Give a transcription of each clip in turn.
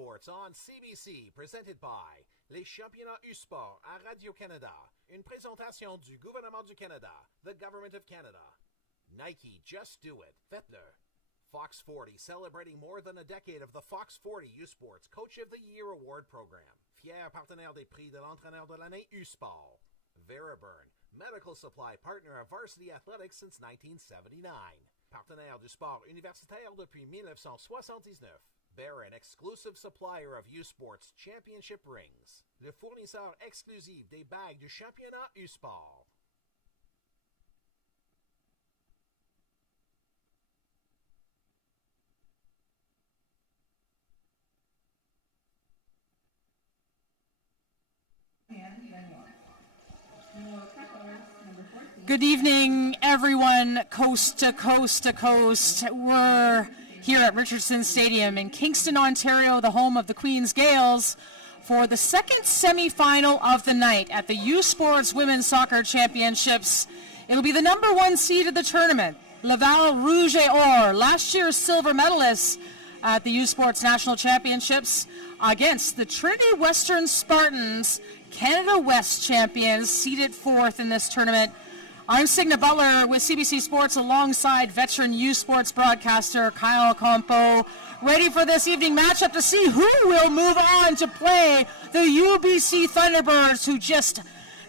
Sports on CBC, presented by les championnats U-Sport à Radio-Canada. Une présentation du gouvernement du Canada, the Government of Canada. Nike, just do it. Faites-le. Fox 40, celebrating more than a decade of the Fox 40 U-Sports Coach of the Year Award Program. Fier partenaire des prix de l'entraîneur de l'année U-Sport. Veriburn, medical supply partner of Varsity Athletics since 1979. Partenaire du sport universitaire depuis 1979. Barron, exclusive supplier of U-Sports Championship rings. Le fournisseur exclusif des bagues du championnat U-Sport. Good evening, everyone, coast to coast to coast. We're here at Richardson Stadium in Kingston, Ontario, the home of the Queen's Gales, for the second semifinal of the night at the U-Sports Women's Soccer Championships. It'll be the number one seed of the tournament, Laval Rouge et Or, last year's silver medalists at the U-Sports National Championships, against the Trinity Western Spartans, Canada West champions, seeded fourth in this tournament. I'm Signa Butler with CBC Sports alongside veteran U-Sports broadcaster Kyle Compo, ready for this evening matchup to see who will move on to play the UBC Thunderbirds, who just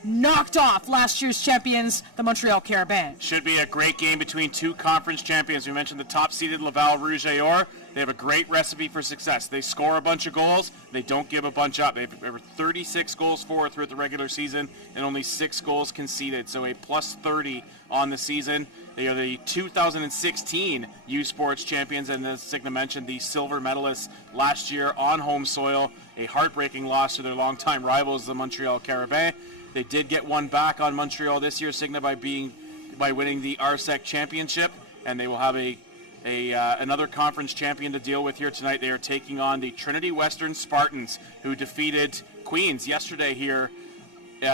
knocked off last year's champions, the Montreal Carabins. Should be a great game between two conference champions. We mentioned the top-seeded Laval Rouge et Or. They have a great recipe for success. They score a bunch of goals. They don't give a bunch up. They have over 36 goals for throughout the regular season and only 6 goals conceded, so a plus 30 on the season. They are the 2016 U-Sports champions, and as Signa mentioned, the silver medalists last year on home soil. A heartbreaking loss to their longtime rivals, the Montreal Carabins. They did get one back on Montreal this year, Signa, by winning the RSEC championship, and they will have another conference champion to deal with here tonight. They are taking on the Trinity Western Spartans, who defeated Queens yesterday here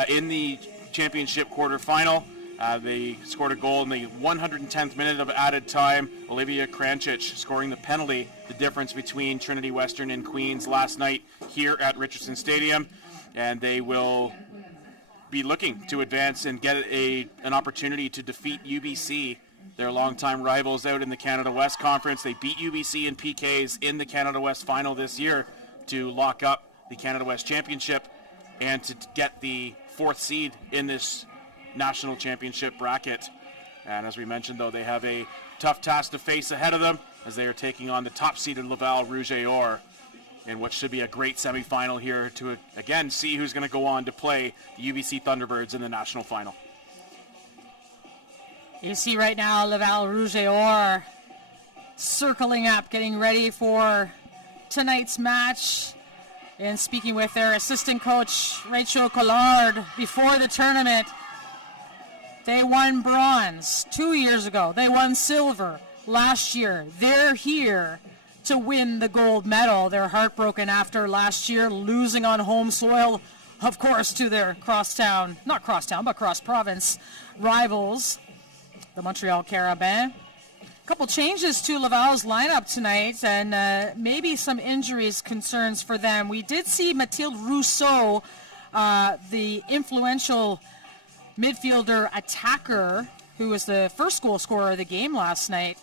in the championship quarterfinal. They scored a goal in the 110th minute of added time. Olivia Krančić scoring the penalty, the difference between Trinity Western and Queens last night here at Richardson Stadium. And they will be looking to advance and get an opportunity to defeat UBC, their longtime rivals out in the Canada West Conference. They beat UBC in PKs in the Canada West Final this year to lock up the Canada West Championship and to get the 4th seed in this national championship bracket. And as we mentioned, though, they have a tough task to face ahead of them as they are taking on the top-seeded Laval Rouge et Or in what should be a great semifinal here to, again, see who's going to go on to play the UBC Thunderbirds in the national final. You see right now Laval Rouge et Or circling up, getting ready for tonight's match, and speaking with their assistant coach, Rachel Collard, before the tournament. They won bronze 2 years ago. They won silver last year. They're here to win the gold medal. They're heartbroken after last year losing on home soil, of course, to their cross-province rivals, the Montreal Carabins. A couple changes to Laval's lineup tonight, and maybe some injuries concerns for them. We did see Mathilde Rousseau, the influential midfielder attacker, who was the first goal scorer of the game last night,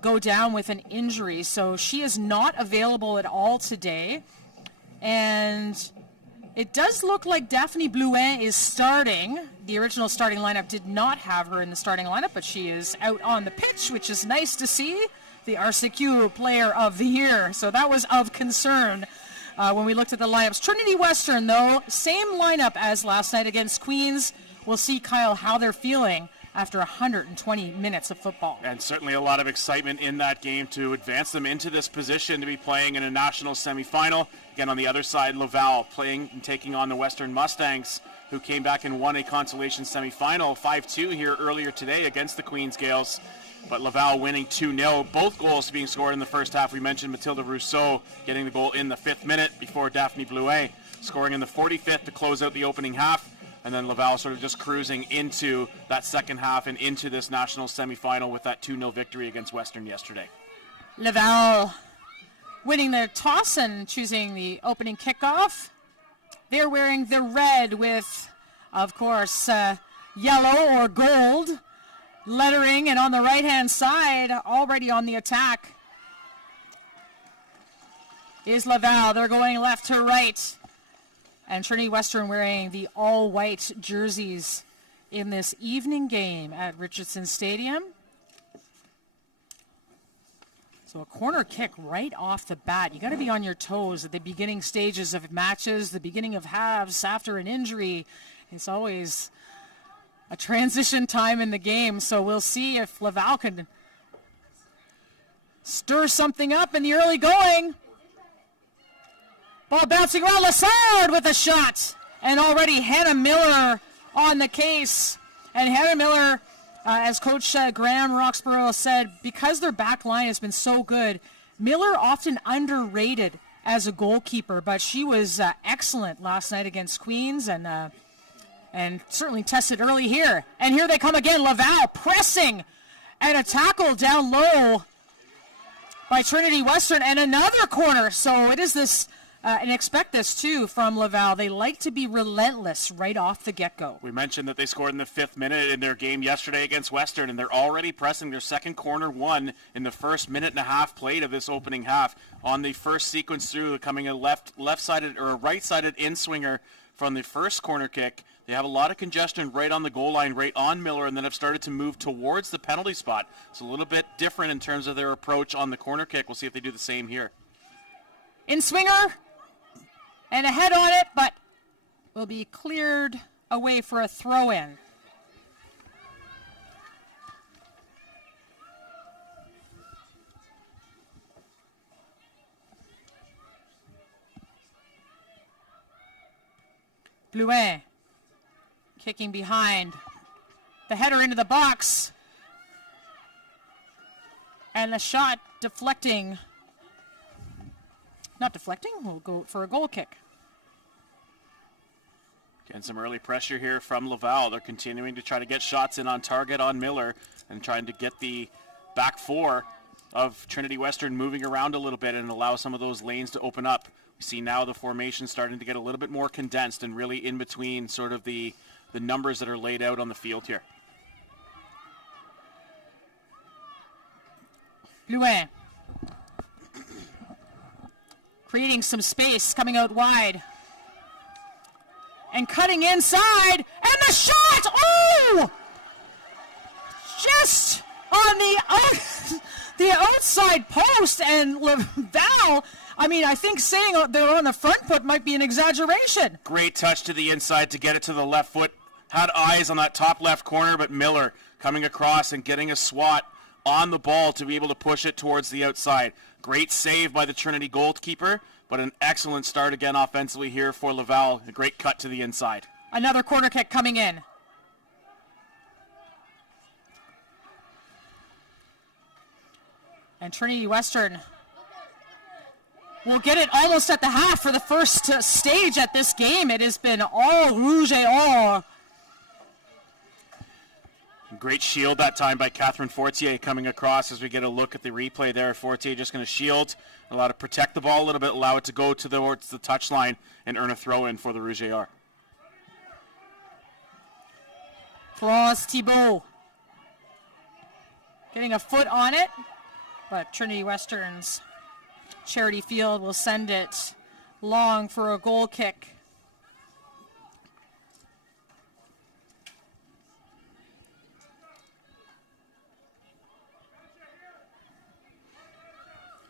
go down with an injury. So she is not available at all today. And it does look like Daphne Blouin is starting. The original starting lineup did not have her in the starting lineup, but she is out on the pitch, which is nice to see. The RCQ Player of the Year. So that was of concern when we looked at the lineups. Trinity Western, though, same lineup as last night against Queens. We'll see, Kyle, how they're feeling after 120 minutes of football. And certainly a lot of excitement in that game to advance them into this position to be playing in a national semifinal. Again, on the other side, Laval playing and taking on the Western Mustangs, who came back and won a consolation semifinal 5-2 here earlier today against the Queens Gales. But Laval winning 2-0. Both goals being scored in the first half. We mentioned Mathilde Rousseau getting the goal in the 5th minute before Daphne Blouin scoring in the 45th to close out the opening half. And then Laval sort of just cruising into that second half and into this national semifinal with that 2-0 victory against Western yesterday. Laval winning the toss and choosing the opening kickoff. They're wearing the red with, of course, yellow or gold lettering, and on the right-hand side, already on the attack, is Laval. They're going left to right. And Trinity Western wearing the all-white jerseys in this evening game at Richardson Stadium. So a corner kick right off the bat. You got to be on your toes at the beginning stages of matches, the beginning of halves, after an injury. It's always a transition time in the game. So we'll see if Laval can stir something up in the early going. Ball bouncing around, Lassard with a shot. And already Hannah Miller on the case. And Hannah Miller, as Coach Graham Roxborough said, because their back line has been so good, Miller often underrated as a goalkeeper, but she was excellent last night against Queens and certainly tested early here. And here they come again, Laval pressing, and a tackle down low by Trinity Western, and another corner. So it is this, and expect this too from Laval. They like to be relentless right off the get-go. We mentioned that they scored in the 5th minute in their game yesterday against Western, and they're already pressing their second corner one in the first minute and a half played of this opening half. On the first sequence through, coming a left-sided or a right-sided in-swinger from the first corner kick. They have a lot of congestion right on the goal line, right on Miller, and then have started to move towards the penalty spot. It's a little bit different in terms of their approach on the corner kick. We'll see if they do the same here. In-swinger. And a head on it, but will be cleared away for a throw-in. Blouin kicking behind. The header into the box. And the shot deflecting. Not deflecting, we'll go for a goal kick. Getting some early pressure here from Laval. They're continuing to try to get shots in on target on Miller and trying to get the back four of Trinity Western moving around a little bit and allow some of those lanes to open up. We see now the formation starting to get a little bit more condensed and really in between sort of the numbers that are laid out on the field here. Blouin. Creating some space, coming out wide. And cutting inside, and the shot! Oh! Just on the outside post, and Laval, I mean, I think saying they're on the front foot might be an exaggeration. Great touch to the inside to get it to the left foot. Had eyes on that top left corner, but Miller coming across and getting a swat on the ball to be able to push it towards the outside. Great save by the Trinity goalkeeper, but an excellent start again offensively here for Laval. A great cut to the inside. Another corner kick coming in. And Trinity Western will get it almost at the half for the first stage at this game. It has been all rouge et or. Great shield that time by Catherine Fortier coming across as we get a look at the replay there. Fortier just going to shield, allow to protect the ball a little bit, allow it to go towards the touchline and earn a throw-in for the Rouge et Or. Florence Thibault getting a foot on it, but Trinity Western's Charity Field will send it long for a goal kick.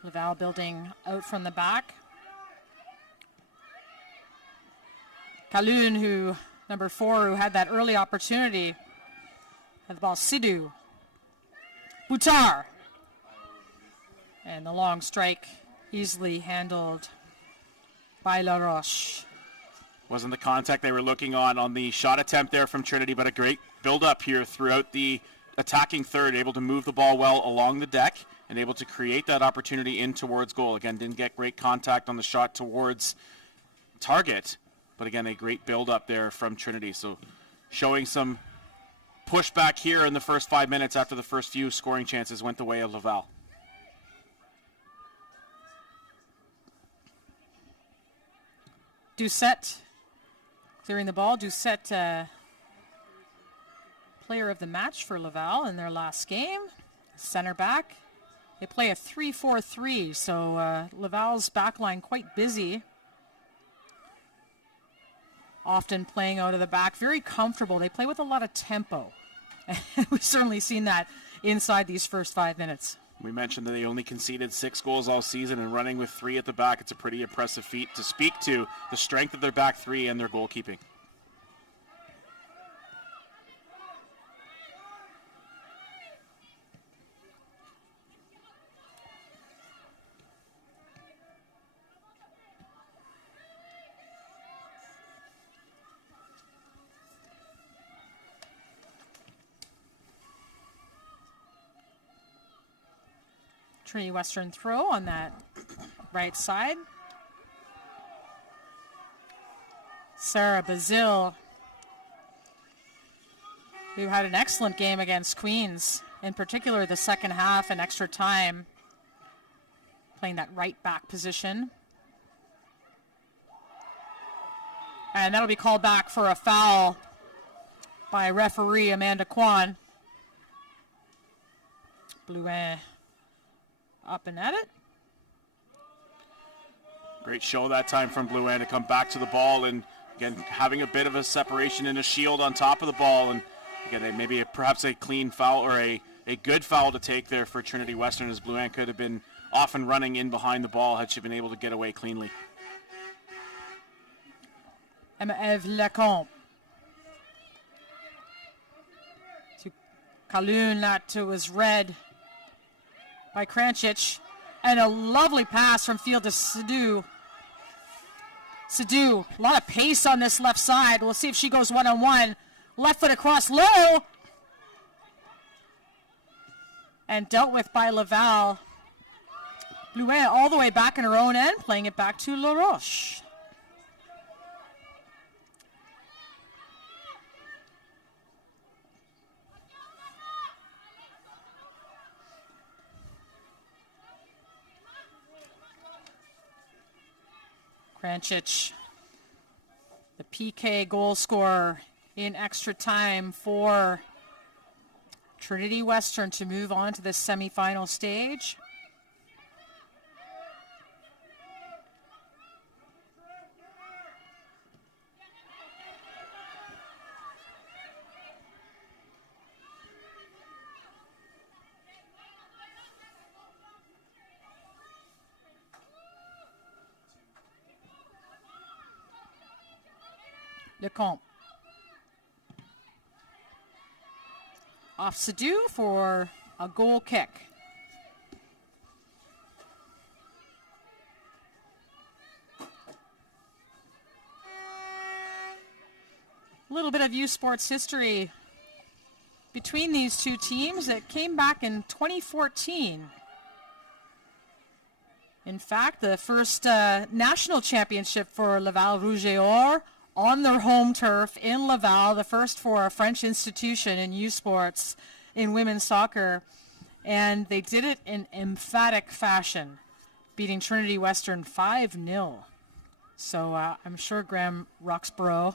Laval building out from the back. Kaloun, who number 4, who had that early opportunity, had the ball. Sidhu, Boutard, and the long strike easily handled by La Roche. Wasn't the contact they were looking on the shot attempt there from Trinity, but a great build-up here throughout the attacking third, able to move the ball well along the deck and able to create that opportunity in towards goal. Again, didn't get great contact on the shot towards target, but again, a great build-up there from Trinity. So showing some pushback here in the first 5 minutes after the first few scoring chances went the way of Laval. Doucette clearing the ball. Doucette, player of the match for Laval in their last game. Center back. They play a 3-4-3, so Laval's backline quite busy. Often playing out of the back, very comfortable. They play with a lot of tempo. We've certainly seen that inside these first 5 minutes. We mentioned that they only conceded 6 goals all season, and running with 3 at the back, it's a pretty impressive feat to speak to the strength of their back 3 and their goalkeeping. Trinity Western throw on that right side. Sarah Bazil, who had an excellent game against Queens, in particular the second half and extra time, playing that right back position. And that'll be called back for a foul by referee Amanda Kwan. Blouin up and at it. Great show that time from Blouin to come back to the ball, and again having a bit of a separation and a shield on top of the ball, and again perhaps a clean foul or a good foul to take there for Trinity Western, as Blouin could have been off and running in behind the ball had she been able to get away cleanly. Emma-Eve Lecomte to Kalun, that was read by Krančić, and a lovely pass from field to Sadu. Sadu, a lot of pace on this left side. We'll see if she goes one-on-one. Left foot across low. And dealt with by Laval. Blouin all the way back in her own end, playing it back to La Roche. Krančić, the PK goal scorer in extra time for Trinity Western to move on to the semifinal stage. Lecomte. Off Sadu for a goal kick. A little bit of U Sports history between these two teams. It came back in 2014. In fact, the first national championship for Laval Rouge et Or on their home turf in Laval, the first for a French institution in U Sports in women's soccer. And they did it in emphatic fashion, beating Trinity Western 5-0. So I'm sure Graham Roxborough,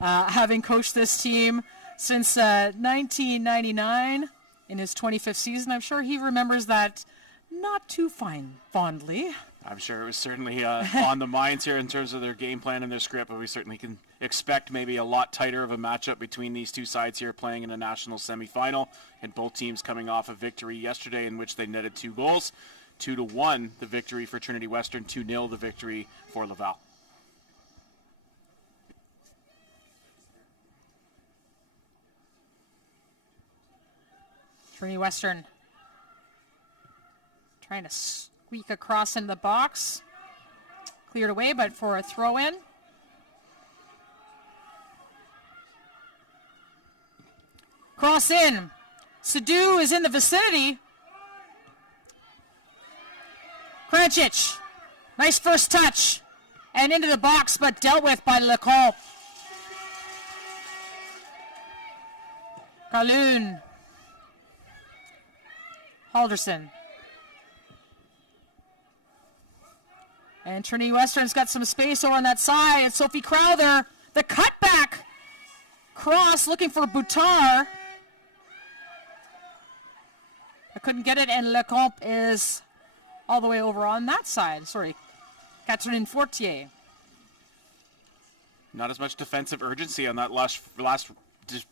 having coached this team since 1999 in his 25th season, I'm sure he remembers that not too fondly. I'm sure it was certainly on the minds here in terms of their game plan and their script, but we certainly can expect maybe a lot tighter of a matchup between these two sides here playing in a national semifinal, and both teams coming off a victory yesterday in which they netted 2 goals. 2-1 the victory for Trinity Western, 2-0 the victory for Laval. Trinity Western trying to squeak across into the box. Cleared away, but for a throw-in. Cross in. Sadu is in the vicinity. Krančić. Nice first touch. And into the box, but dealt with by Lecomte. Kalun. Halderson. And Trinity Western's got some space over on that side. It's Sophie Crowther. The cutback cross looking for Boutard. I couldn't get it, and Lecomte is all the way over on that side. Sorry, Catherine Fortier. Not as much defensive urgency on that last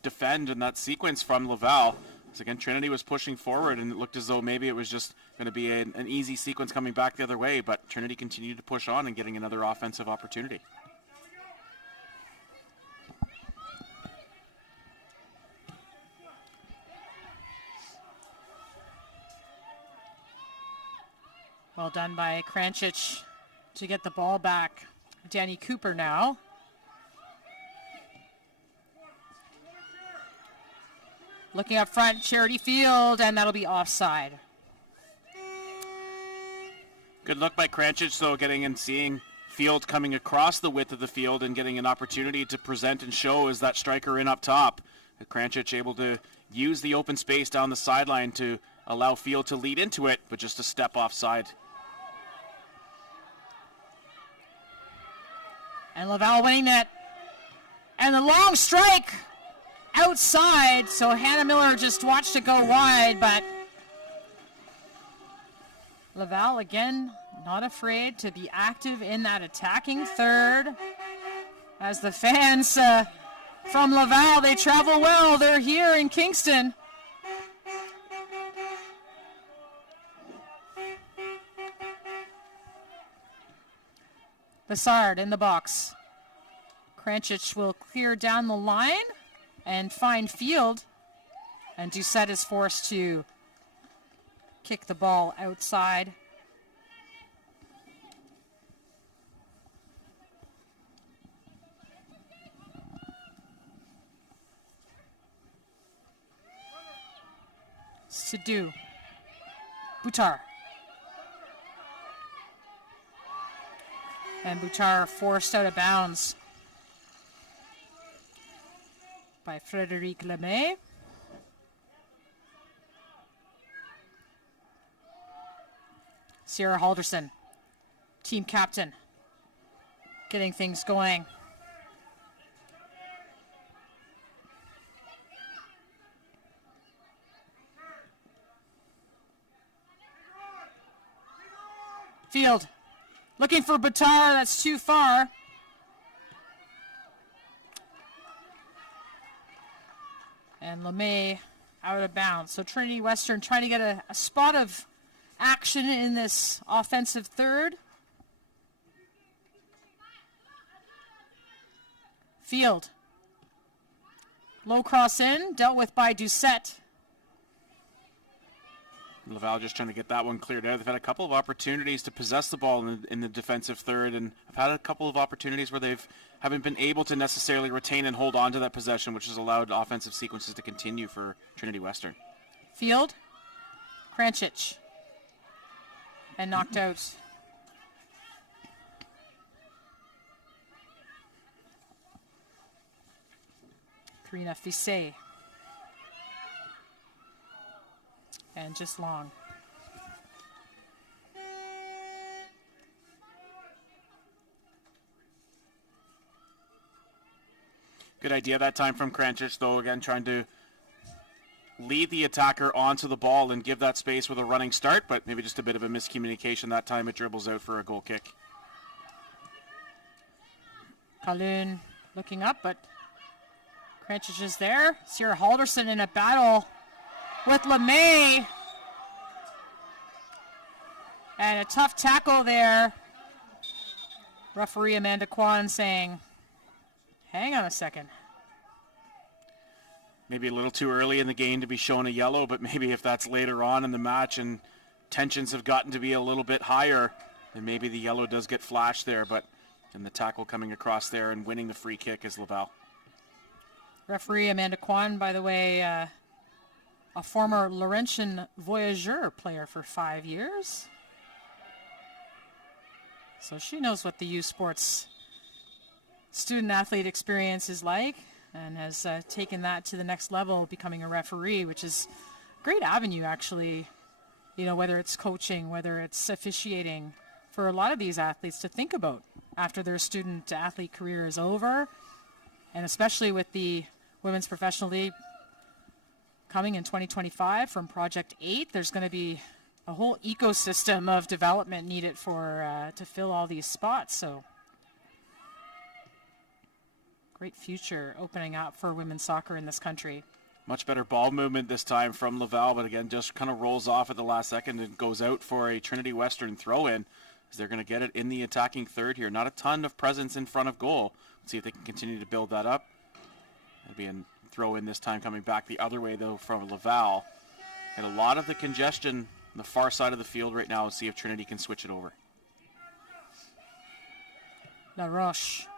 defend in that sequence from Laval. So again, Trinity was pushing forward, and it looked as though maybe it was just going to be an easy sequence coming back the other way, but Trinity continued to push on and getting another offensive opportunity. Well done by Krančić to get the ball back. Danny Cooper now. Looking up front, Charity Field, and that'll be offside. Good look by Krančić, though, getting and seeing Field coming across the width of the field and getting an opportunity to present and show as that striker in up top. Krančić able to use the open space down the sideline to allow Field to lead into it, but just a step offside. And Laval winning it. And the long strike outside. So Hannah Miller just watched it go wide, but Laval again not afraid to be active in that attacking third. As the fans from Laval, they travel well. They're here in Kingston. Bessard in the box. Krančić will clear down the line and find Field. And Doucette is forced to kick the ball outside. Sidhu. Boutard. And Boutard forced out of bounds by Frédéric Lemay. Sierra Halderson, team captain, getting things going. Field. Looking for Boutard, that's too far. And Lemay out of bounds. So Trinity Western trying to get a spot of action in this offensive third. Field. Low cross in, dealt with by Doucette. Laval just trying to get that one cleared out. They've had a couple of opportunities to possess the ball in the defensive third, and have had a couple of opportunities where haven't been able to necessarily retain and hold on to that possession, which has allowed offensive sequences to continue for Trinity Western. Field, Krančić, and knocked out. Karina Fissé. And just long. Good idea that time from Krančić, though, again trying to lead the attacker onto the ball and give that space with a running start, but maybe just a bit of a miscommunication that time. It dribbles out for a goal kick. Kalun looking up, but Krančić is there. Sierra Halderson in a battle with Lemay. And a tough tackle there. Referee Amanda Kwan saying, hang on a second. Maybe a little too early in the game to be shown a yellow, but maybe if that's later on in the match and tensions have gotten to be a little bit higher, then maybe the yellow does get flashed there, but and the tackle coming across there and winning the free kick is Laval. Referee Amanda Kwan, by the way, a former Laurentian Voyageur player for 5 years. So she knows what the U Sports student-athlete experience is like, and has taken that to the next level, becoming a referee, which is a great avenue, actually, you know, whether it's coaching, whether it's officiating for a lot of these athletes to think about after their student athlete career is over, and especially with the Women's Professional League coming in 2025 from Project 8, there's going to be a whole ecosystem of development needed for to fill all these spots. So great future opening up for women's soccer in this country. Much better ball movement this time from Laval, but again, just kind of rolls off at the last second and goes out for a Trinity Western throw-in, as they're going to get it in the attacking third here. Not a ton of presence in front of goal. Let's see if they can continue to build that up. It'll be a throw-in this time, coming back the other way, though, from Laval. And a lot of the congestion on the far side of the field right now. See if Trinity can switch it over. La Roche.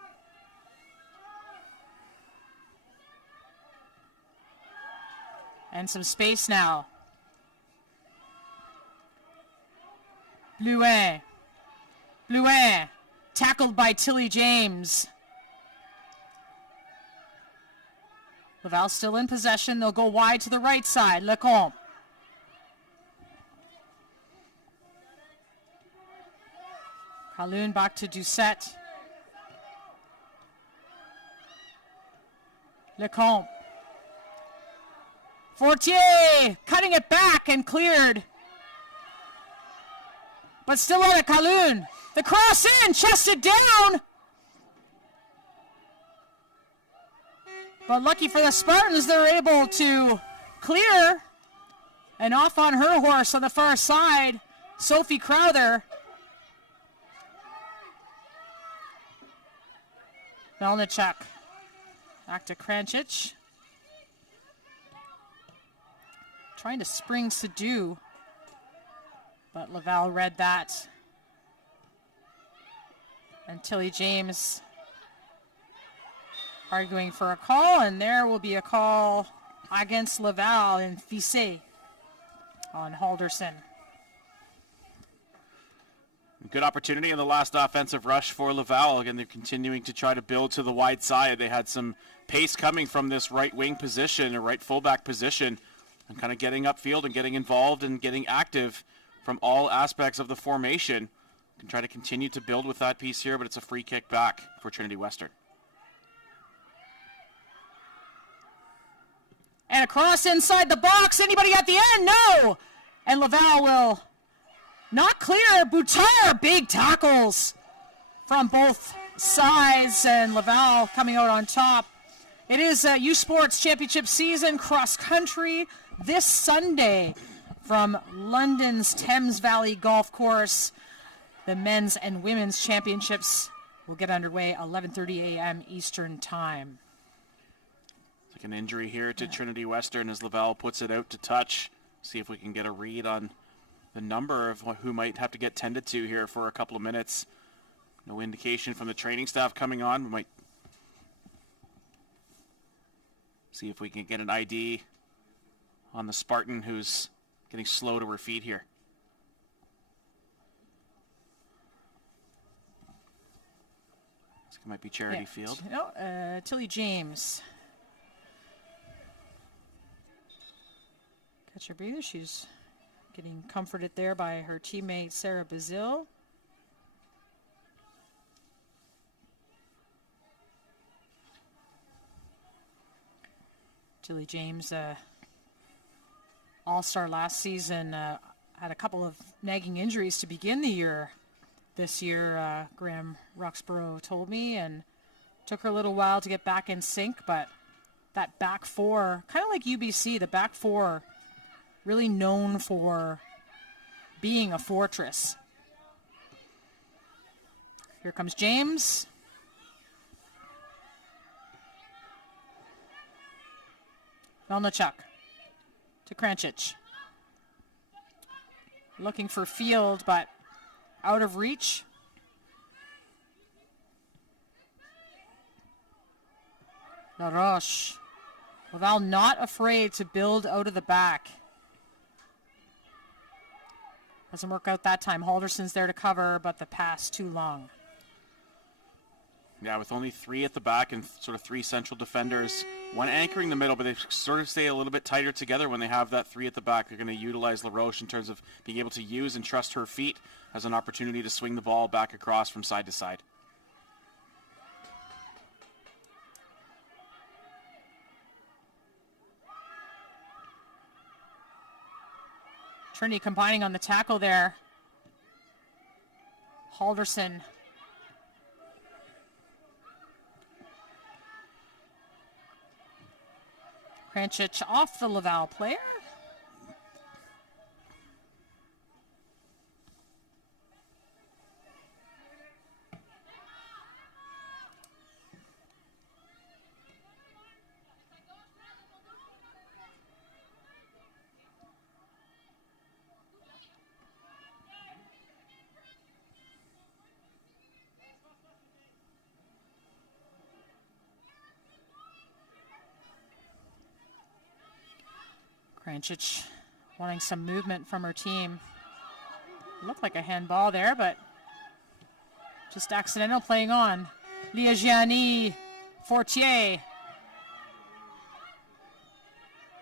And some space now. Blouin. Blouin. Tackled by Tilly James. Laval still in possession. They'll go wide to the right side. Lecomte. Calhoun back to Doucette. Lecomte. Fortier cutting it back and cleared. But still on it, Calhoun. The cross in, chested down. But lucky for the Spartans, they're able to clear. And off on her horse on the far side, Sophie Crowther. Melnichuk. Back to Krančić. Trying to spring Sadu. But Laval read that. And Tilly James arguing for a call, and there will be a call against Laval in Fissé on Halderson. Good opportunity in the last offensive rush for Laval. Again, they're continuing to try to build to the wide side. They had some pace coming from this right wing position or right fullback position, and kind of getting upfield and getting involved and getting active from all aspects of the formation. Can try to continue to build with that piece here, but it's a free kick back for Trinity Western. And across inside the box. Anybody at the end? No! And Laval will not clear. Boutard, big tackles from both sides, and Laval coming out on top. It is U Sports Championship season cross country this Sunday from London's Thames Valley Golf Course. The men's and women's championships will get underway 11:30 a.m. Eastern time. It's like an injury here to Trinity Western as Laval puts it out to touch. See if we can get a read on the number of who might have to get tended to here for a couple of minutes. No indication from the training staff coming on. We might see if we can get an ID on the Spartan who's getting slow to her feet here. This might be Charity Field. No, Tilly James. Catch her breather. She's getting comforted there by her teammate Sarah Bazil. Tilly James, all-star last season, had a couple of nagging injuries to begin the year. This year, Graham Roxborough told me, and took her a little while to get back in sync, but that back four, kind of like UBC, the back four, really known for being a fortress. Here comes James. Melnichuk to Krančić. Looking for field, but out of reach. La Roche. Laval not afraid to build out of the back. Doesn't work out that time. Halderson's there to cover, but the pass too long. Yeah, with only three at the back and sort of three central defenders, one anchoring the middle, but they sort of stay a little bit tighter together when they have that three at the back. They're going to utilize LaRoche in terms of being able to use and trust her feet as an opportunity to swing the ball back across from side to side. Trinity combining on the tackle there. Halverson. Kranchich off the Laval player. Kranchich wanting some movement from her team. Looked like a handball there, but just accidental playing on. Liagiani, Fortier.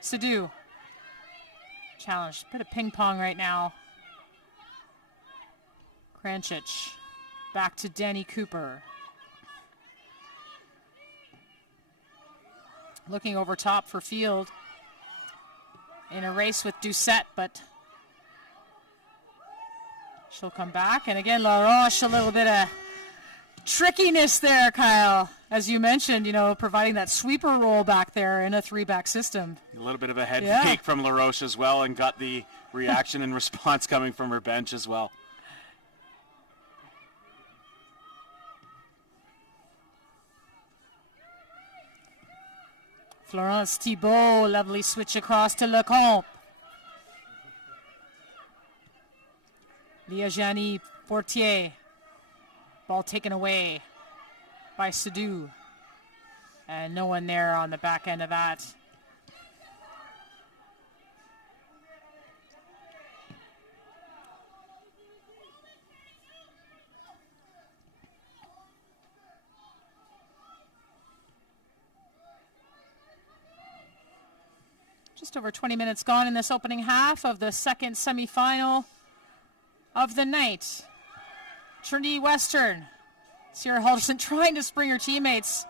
Sadu. Challenge. Bit of ping pong right now. Kranchich. Back to Danny Cooper. Looking over top for Field. In a race with Doucette, but she'll come back. And again, LaRoche, a little bit of trickiness there, Kyle. As you mentioned, providing that sweeper roll back there in a three-back system. A little bit of a head fake from LaRoche as well, and got the reaction and response coming from her bench as well. Florence Thibault, lovely switch across to Lecomte. Liagiani, Fortier. Ball taken away by Sadu. And no one there on the back end of that. Just over 20 minutes gone in this opening half of the second semifinal of the night. Trinity Western. Sierra Halderson trying to spring her teammates.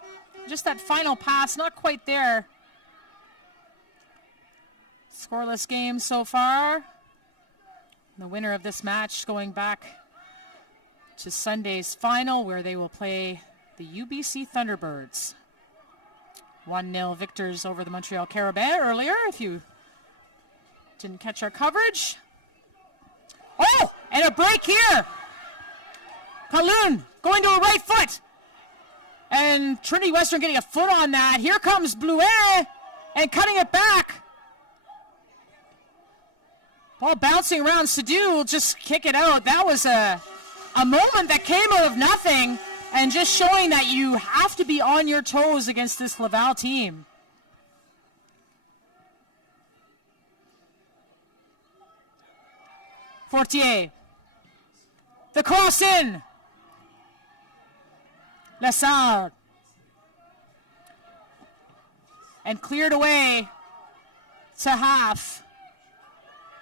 Just that final pass, not quite there. Scoreless game so far. The winner of this match going back to Sunday's final, where they will play the UBC Thunderbirds. 1-0 victors over the Montreal Carabins earlier, if you didn't catch our coverage. Oh, and a break here. Kaloun going to a right foot. And Trinity Western getting a foot on that. Here comes Bluet and cutting it back. Ball bouncing around. Sadu will just kick it out. That was a moment that came out of nothing. And just showing that you have to be on your toes against this Laval team. Fortier. The cross in. Lessard. And cleared away to half,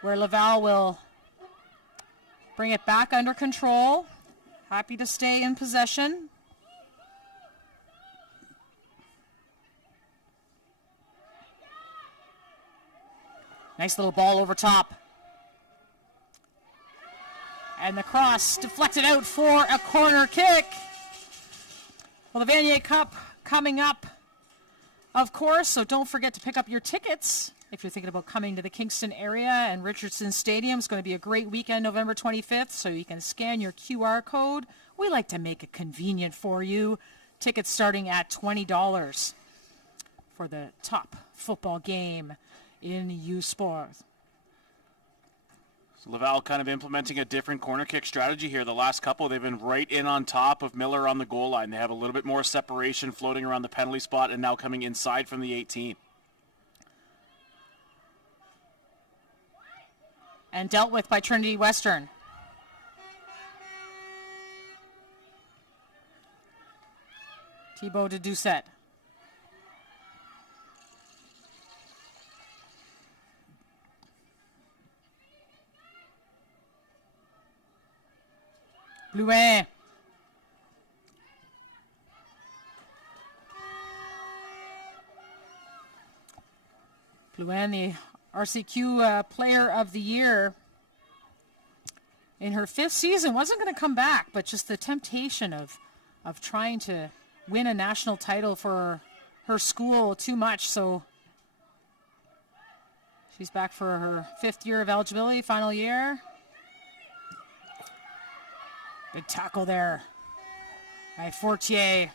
where Laval will bring it back under control. Happy to stay in possession. Nice little ball over top. And the cross deflected out for a corner kick. Well, the Vanier Cup coming up, of course, so don't forget to pick up your tickets if you're thinking about coming to the Kingston area. And Richardson Stadium is going to be a great weekend, November 25th, so you can scan your QR code. We like to make it convenient for you. Tickets starting at $20 for the top football game in U Sport. So Laval kind of implementing a different corner kick strategy here. The last couple, they've been right in on top of Miller on the goal line. They have a little bit more separation floating around the penalty spot and now coming inside from the 18. And dealt with by Trinity Western. Thibault to Doucette. Blouin. Blouin, the RCQ Player of the Year. In her 5th season, wasn't going to come back, but just the temptation of trying to win a national title for her school too much. So she's back for her 5th year of eligibility, final year. Big tackle there by Fortier.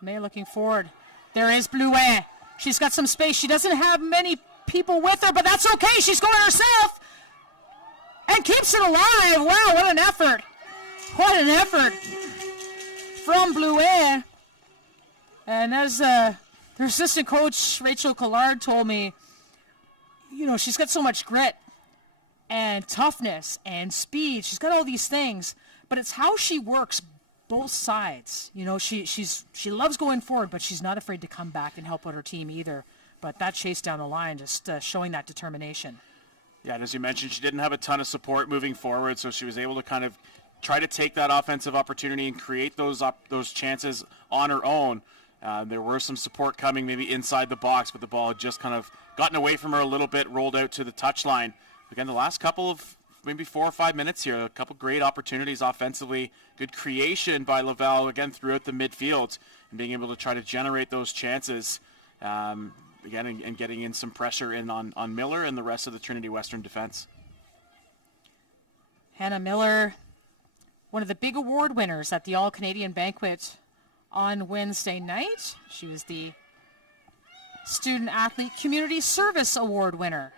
May looking forward. There is Blouin. She's got some space. She doesn't have many people with her, but that's okay. She's going herself and keeps it alive. Wow, what an effort. What an effort from Blouin. And as her assistant coach, Rachel Collard, told me, you know, she's got so much grit and toughness and speed. She's got all these things, but it's how she works both sides. You know, she loves going forward, but she's not afraid to come back and help out her team either. But that chase down the line, just showing that determination. Yeah, and as you mentioned, she didn't have a ton of support moving forward, so she was able to kind of try to take that offensive opportunity and create those chances on her own. There were some support coming maybe inside the box, but the ball had just kind of gotten away from her a little bit, rolled out to the touchline. Again, the last couple of maybe 4 or 5 minutes here, a couple great opportunities offensively, good creation by Laval again throughout the midfield, and being able to try to generate those chances again and getting in some pressure in on Miller and the rest of the Trinity Western defense. Hannah Miller, one of the big award winners at the All-Canadian Banquet on Wednesday night. She was the Student Athlete Community Service Award winner.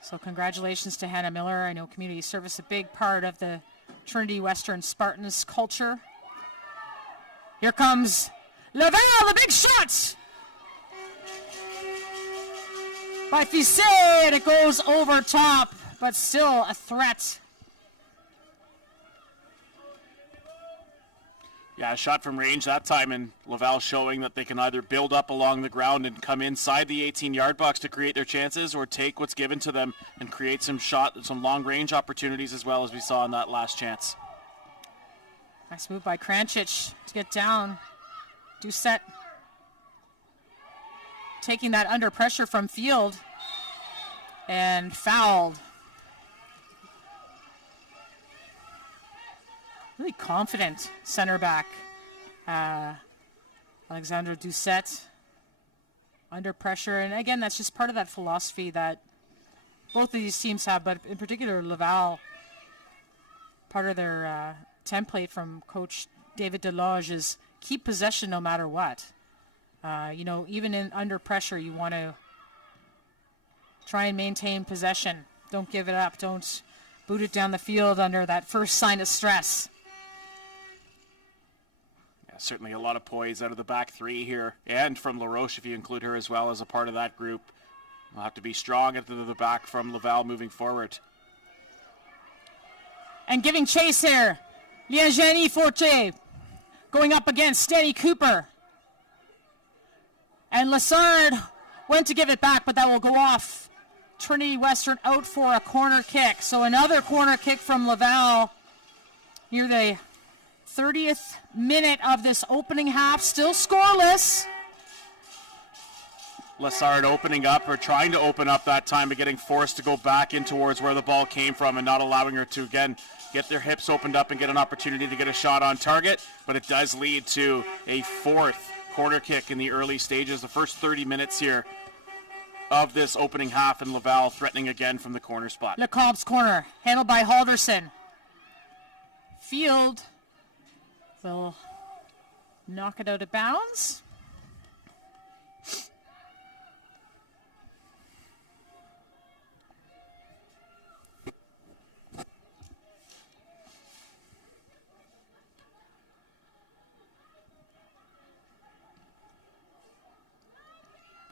So congratulations to Hannah Miller. I know community service is a big part of the Trinity Western Spartans culture. Here comes Laval, the big shot! By Fisset, and it goes over top, but still a threat. Yeah, a shot from range that time, and Laval showing that they can either build up along the ground and come inside the 18-yard box to create their chances, or take what's given to them and create some long-range opportunities as well, as we saw in that last chance. Nice move by Krančić to get down. Doucette taking that under pressure from field and fouled. Really confident center back, Alexandre Doucette, under pressure. And again, that's just part of that philosophy that both of these teams have, but in particular Laval, part of their template from Coach David Delage is keep possession no matter what. You know, even under pressure, you want to try and maintain possession. Don't give it up. Don't boot it down the field under that first sign of stress. Certainly a lot of poise out of the back three here, and from LaRoche if you include her as well as a part of that group. We'll have to be strong at the back from Laval moving forward. And giving chase here, Liangeni Forte going up against Danny Cooper. And Lassard went to give it back, but that will go off. Trinity Western out for a corner kick. So another corner kick from Laval near the 30th minute of this opening half, still scoreless. Lassard opening up, or trying to open up that time, but getting forced to go back in towards where the ball came from and not allowing her to, again, get their hips opened up and get an opportunity to get a shot on target. But it does lead to a 4th corner kick in the early stages, the first 30 minutes here of this opening half, and Laval threatening again from the corner spot. Lecombe's corner, handled by Halderson. Field will knock it out of bounds.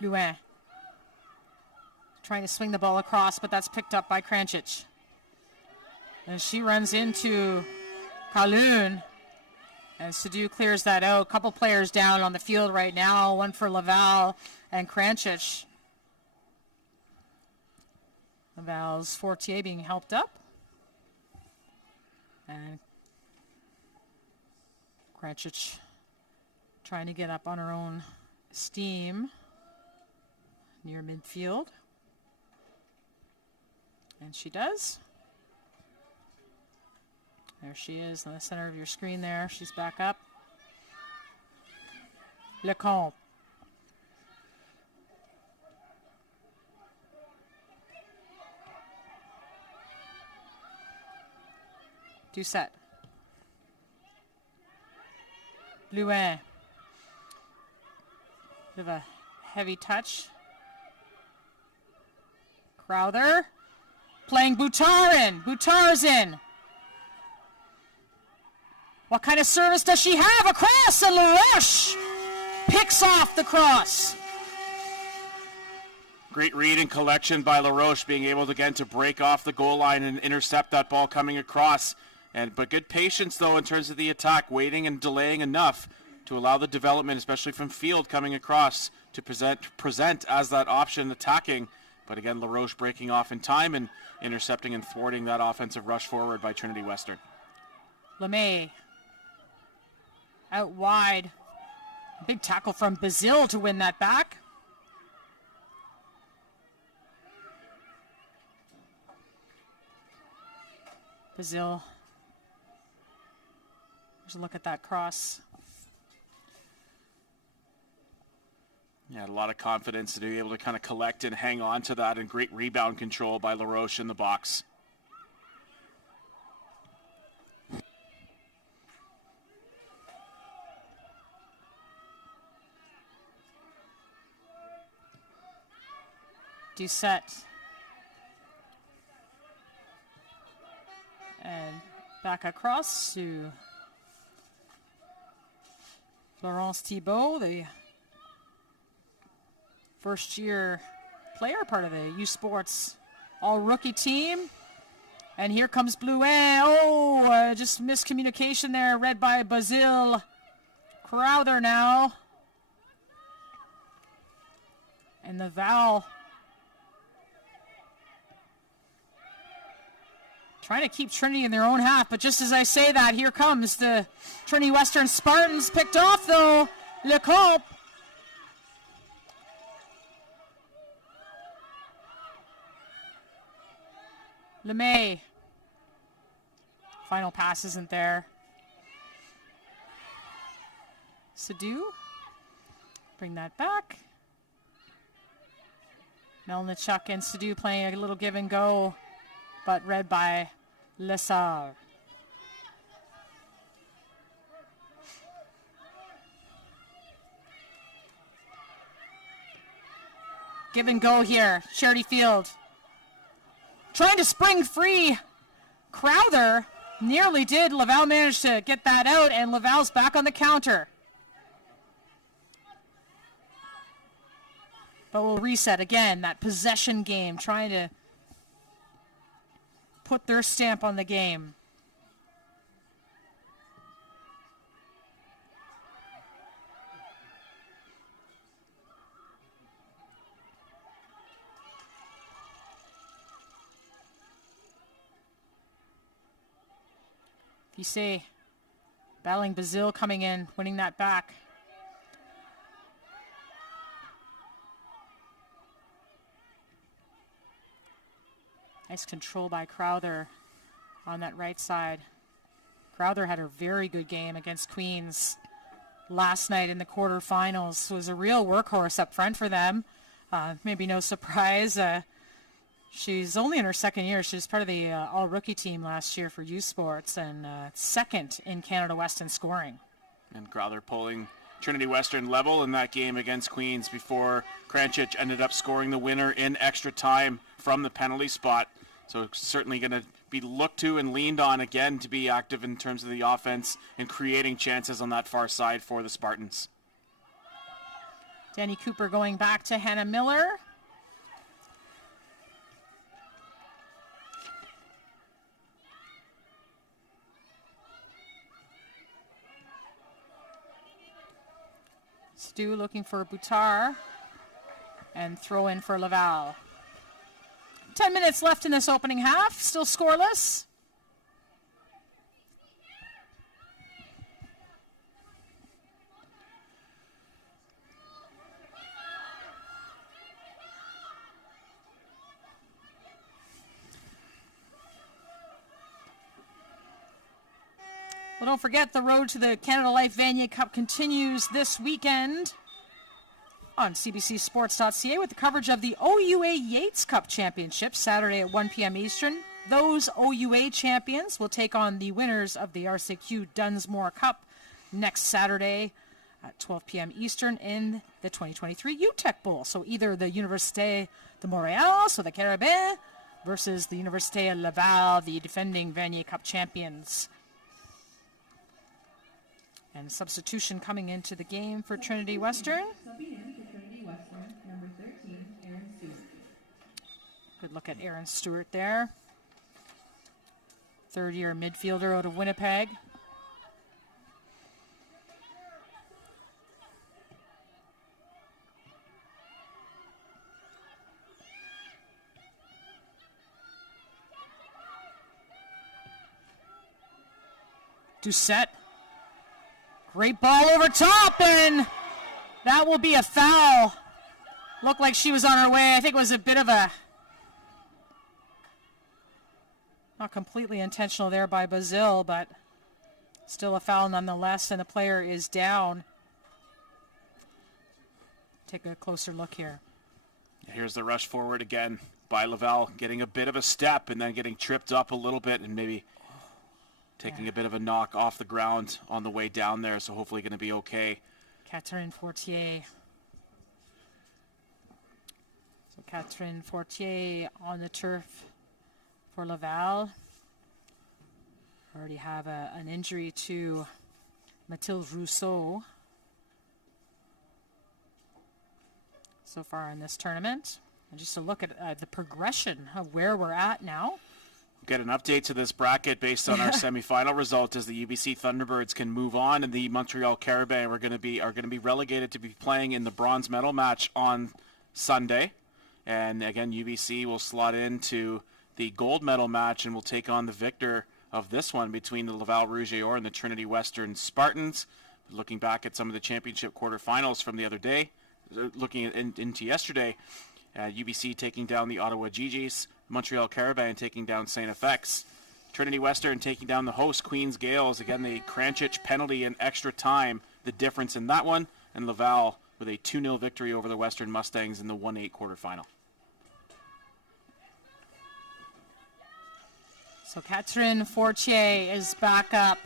Blouin trying to swing the ball across, but that's picked up by Krancic. And she runs into Kalun. And Sadu clears that out. A couple players down on the field right now. One for Laval and Krancic. Laval's Fortier being helped up. And Krancic trying to get up on her own steam near midfield. And she does. There she is in the center of your screen there. She's back up. Lecomte. Doucette. Blouin. Bit of a heavy touch. Crowther. Playing Boutar in. Boutar's in. What kind of service does she have? Across, and LaRoche picks off the cross. Great read and collection by LaRoche, being able again to break off the goal line and intercept that ball coming across. But good patience, though, in terms of the attack, waiting and delaying enough to allow the development, especially from field coming across, to present as that option attacking. But again, LaRoche breaking off in time and intercepting and thwarting that offensive rush forward by Trinity Western. LeMay out wide. Big tackle from Basile to win that back. Basile. There's a look at that cross. Yeah, a lot of confidence to be able to kind of collect and hang on to that, and great rebound control by LaRoche in the box. Doucette. And back across to Florence Thibault, the first-year player, part of the U Sports all-rookie team. And here comes Blouin. Oh, just miscommunication there, read by Basile. Crowther now. And the Val trying to keep Trinity in their own half, but just as I say that, here comes the Trinity Western Spartans. Picked off, though, Lecomte. LeMay. Final pass isn't there. Sadu. Bring that back. Melnichuk and Sadu playing a little give and go, but read by Lessard. Give and go here. Charity Field. Trying to spring free. Crowther nearly did. Laval managed to get that out, and Laval's back on the counter. But we'll reset again. That possession game, trying to put their stamp on the game. You see, battling Basile coming in, winning that back. Nice control by Crowther on that right side. Crowther had a very good game against Queens last night in the quarterfinals. It was a real workhorse up front for them. Maybe no surprise. She's only in her second year. She was part of the all-rookie team last year for U Sports and second in Canada West in scoring. And Crowther pulling Trinity Western level in that game against Queens before Krancic ended up scoring the winner in extra time from the penalty spot. So certainly going to be looked to and leaned on again to be active in terms of the offense and creating chances on that far side for the Spartans. Danny Cooper going back to Hannah Miller. Stu looking for Boutard. And throw in for Laval. 10 minutes left in this opening half. Still scoreless. Well, don't forget, the road to the Canada Life Vanier Cup continues this weekend on cbcsports.ca with the coverage of the OUA Yates Cup Championship Saturday at 1 p.m. Eastern. Those OUA champions will take on the winners of the RCQ Dunsmore Cup next Saturday at 12 p.m. Eastern in the 2023 UTEC Bowl. So either the Université de Montréal, so the Carabins, versus the Université Laval, the defending Vanier Cup champions. And substitution coming into the game for Trinity Western. Good look at Aaron Stewart there. Third-year midfielder out of Winnipeg. Doucette. Great ball over top, and that will be a foul. Looked like she was on her way. I think it was a bit of a, not completely intentional there by Bazil, but still a foul nonetheless, and the player is down. Take a closer look here. Here's the rush forward again by Laval, getting a bit of a step and then getting tripped up a little bit and maybe taking a bit of a knock off the ground on the way down there, so hopefully going to be okay. Catherine Fortier. So Catherine Fortier on the turf for Laval. Already have an injury to Mathilde Rousseau so far in this tournament. And just to look at the progression of where we're at now. Get an update to this bracket based on our semifinal result as the UBC Thunderbirds can move on, and the Montreal Carabins are going to be relegated to be playing in the bronze medal match on Sunday. And again, UBC will slot into the gold medal match and will take on the victor of this one between the Laval Rouge et Or and the Trinity Western Spartans. Looking back at some of the championship quarterfinals from the other day, looking into yesterday, UBC taking down the Ottawa Gee-Gees, Montreal Carabins taking down St. FX, Trinity Western taking down the host Queens Gales. Again, the Kranchich penalty in extra time, the difference in that one, and Laval with a 2-0 victory over the Western Mustangs in the 1-8 quarterfinal. So Catherine Fortier is back up.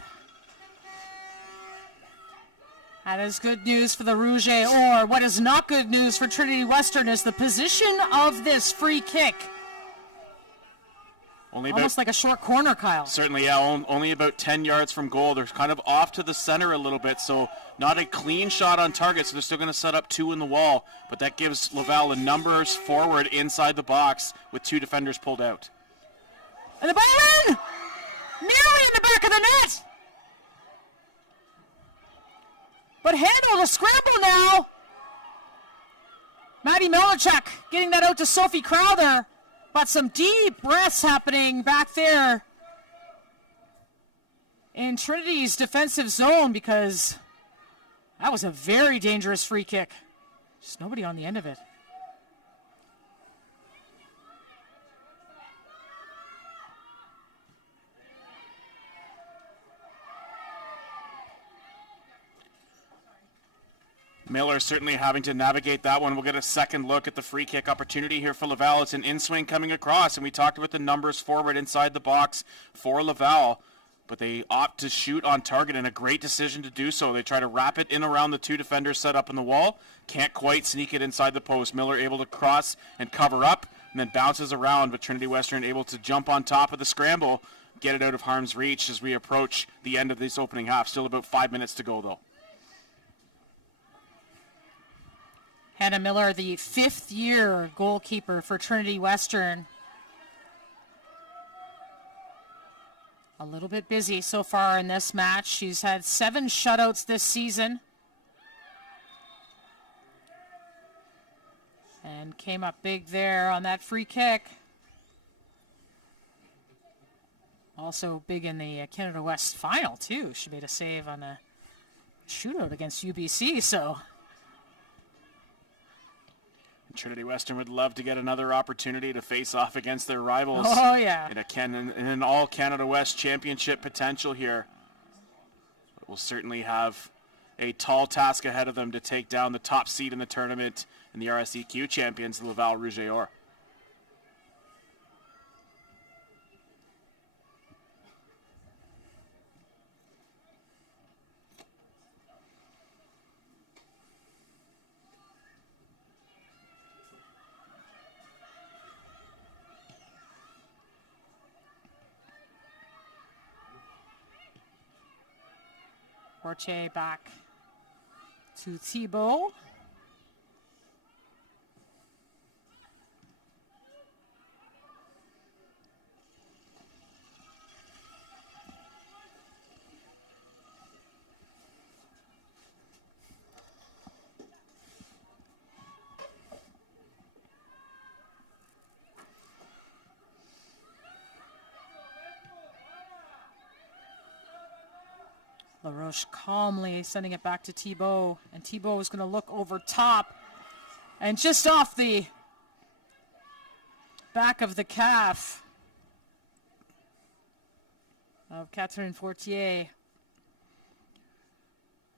That is good news for the Rouge et Or. What is not good news for Trinity Western is the position of this free kick. Almost like a short corner, Kyle. Certainly, yeah. Only about 10 yards from goal. They're kind of off to the center a little bit, so not a clean shot on target, so they're still going to set up two in the wall, but that gives Laval a numbers forward inside the box with two defenders pulled out. And the ball in! Nearly in the back of the net! But handled a scramble now. Maddie Millerchuk getting that out to Sophie Crowther. But some deep breaths happening back there in Trinity's defensive zone, because that was a very dangerous free kick. Just nobody on the end of it. Miller certainly having to navigate that one. We'll get a second look at the free kick opportunity here for Laval. It's an in-swing coming across, and we talked about the numbers forward inside the box for Laval, but they opt to shoot on target, and a great decision to do so. They try to wrap it in around the two defenders set up in the wall. Can't quite sneak it inside the post. Miller able to cross and cover up, and then bounces around, but Trinity Western able to jump on top of the scramble, get it out of harm's reach as we approach the end of this opening half. Still about 5 minutes to go, though. Hannah Miller, the fifth-year goalkeeper for Trinity Western. A little bit busy so far in this match. She's had 7 shutouts this season. and came up big there on that free kick. Also big in the Canada West final, too. She made a save on a shootout against UBC, so... Trinity Western would love to get another opportunity to face off against their rivals. Oh, yeah. In an all Canada West championship potential here. But we'll certainly have a tall task ahead of them to take down the top seed in the tournament and the RSEQ champions, the Laval Rouge et Or. Portier back to Thibault. LaRoche calmly sending it back to Thibault, and Thibault is going to look over top, and just off the back of the calf of Catherine Fortier.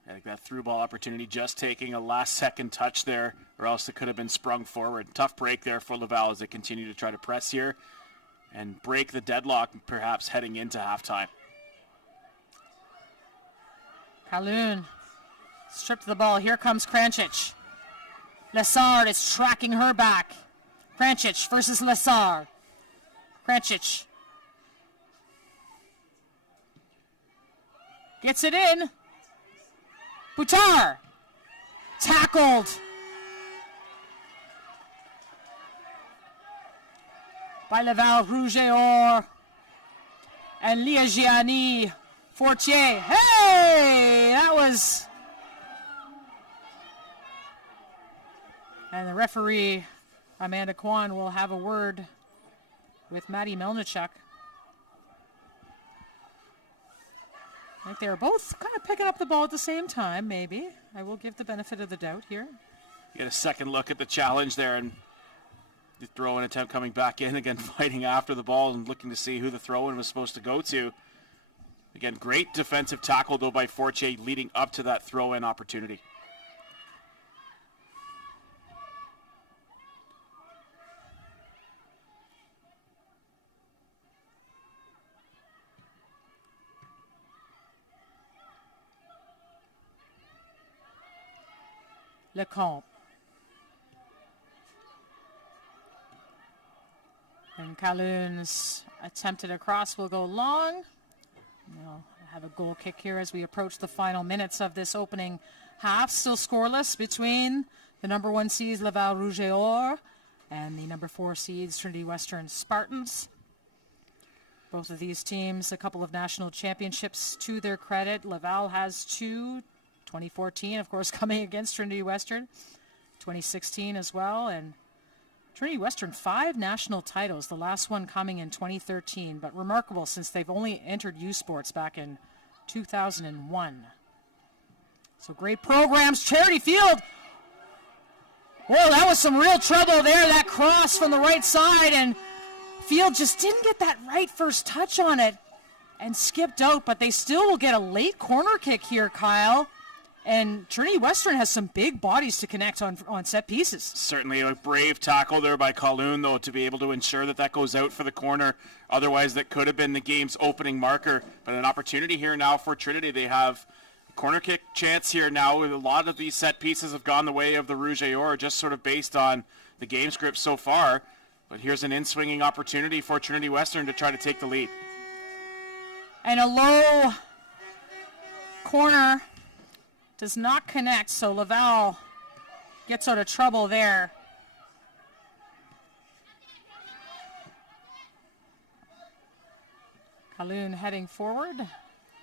I think that through ball opportunity just taking a last second touch there, or else it could have been sprung forward. Tough break there for Laval as they continue to try to press here and break the deadlock, perhaps heading into halftime. Kalun stripped the ball. Here comes Krančić. Lessard is tracking her back. Krančić versus Lessard. Krančić gets it in. Boutar tackled. By Laval Rouge et Or and Liagiani. Fortier, hey, that was, and the referee, Amanda Kwan, will have a word with Maddie Melnichuk. I think they were both kind of picking up the ball at the same time, maybe. I will give the benefit of the doubt here. You get a second look at the challenge there, and the throw-in attempt coming back in, again fighting after the ball and looking to see who the throw-in was supposed to go to. Again, great defensive tackle, though, by Fortier leading up to that throw-in opportunity. Lecomte. And Kalun's attempted across will go long. We'll have a goal kick here as we approach the final minutes of this opening half. Still scoreless between the number 1 seeds Laval Rouge et Or and the number 4 seeds Trinity Western Spartans. Both of these teams, a couple of national championships to their credit. Laval has 2, 2014, of course, coming against Trinity Western, 2016 as well, and Trinity Western 5 national titles, the last one coming in 2013, but remarkable since they've only entered U Sports back in 2001. So great programs. Charity Field. Whoa, that was some real trouble there, that cross from the right side, and Field just didn't get that right first touch on it and skipped out, but they still will get a late corner kick here, Kyle. And Trinity Western has some big bodies to connect on set pieces. Certainly a brave tackle there by Kalun, though, to be able to ensure that that goes out for the corner. Otherwise, that could have been the game's opening marker. But an opportunity here now for Trinity. They have a corner kick chance here now. A lot of these set pieces have gone the way of the Rouge et Or, just sort of based on the game script so far. But here's an in-swinging opportunity for Trinity Western to try to take the lead. And a low corner does not connect, so Laval gets out of trouble there. Kalun heading forward,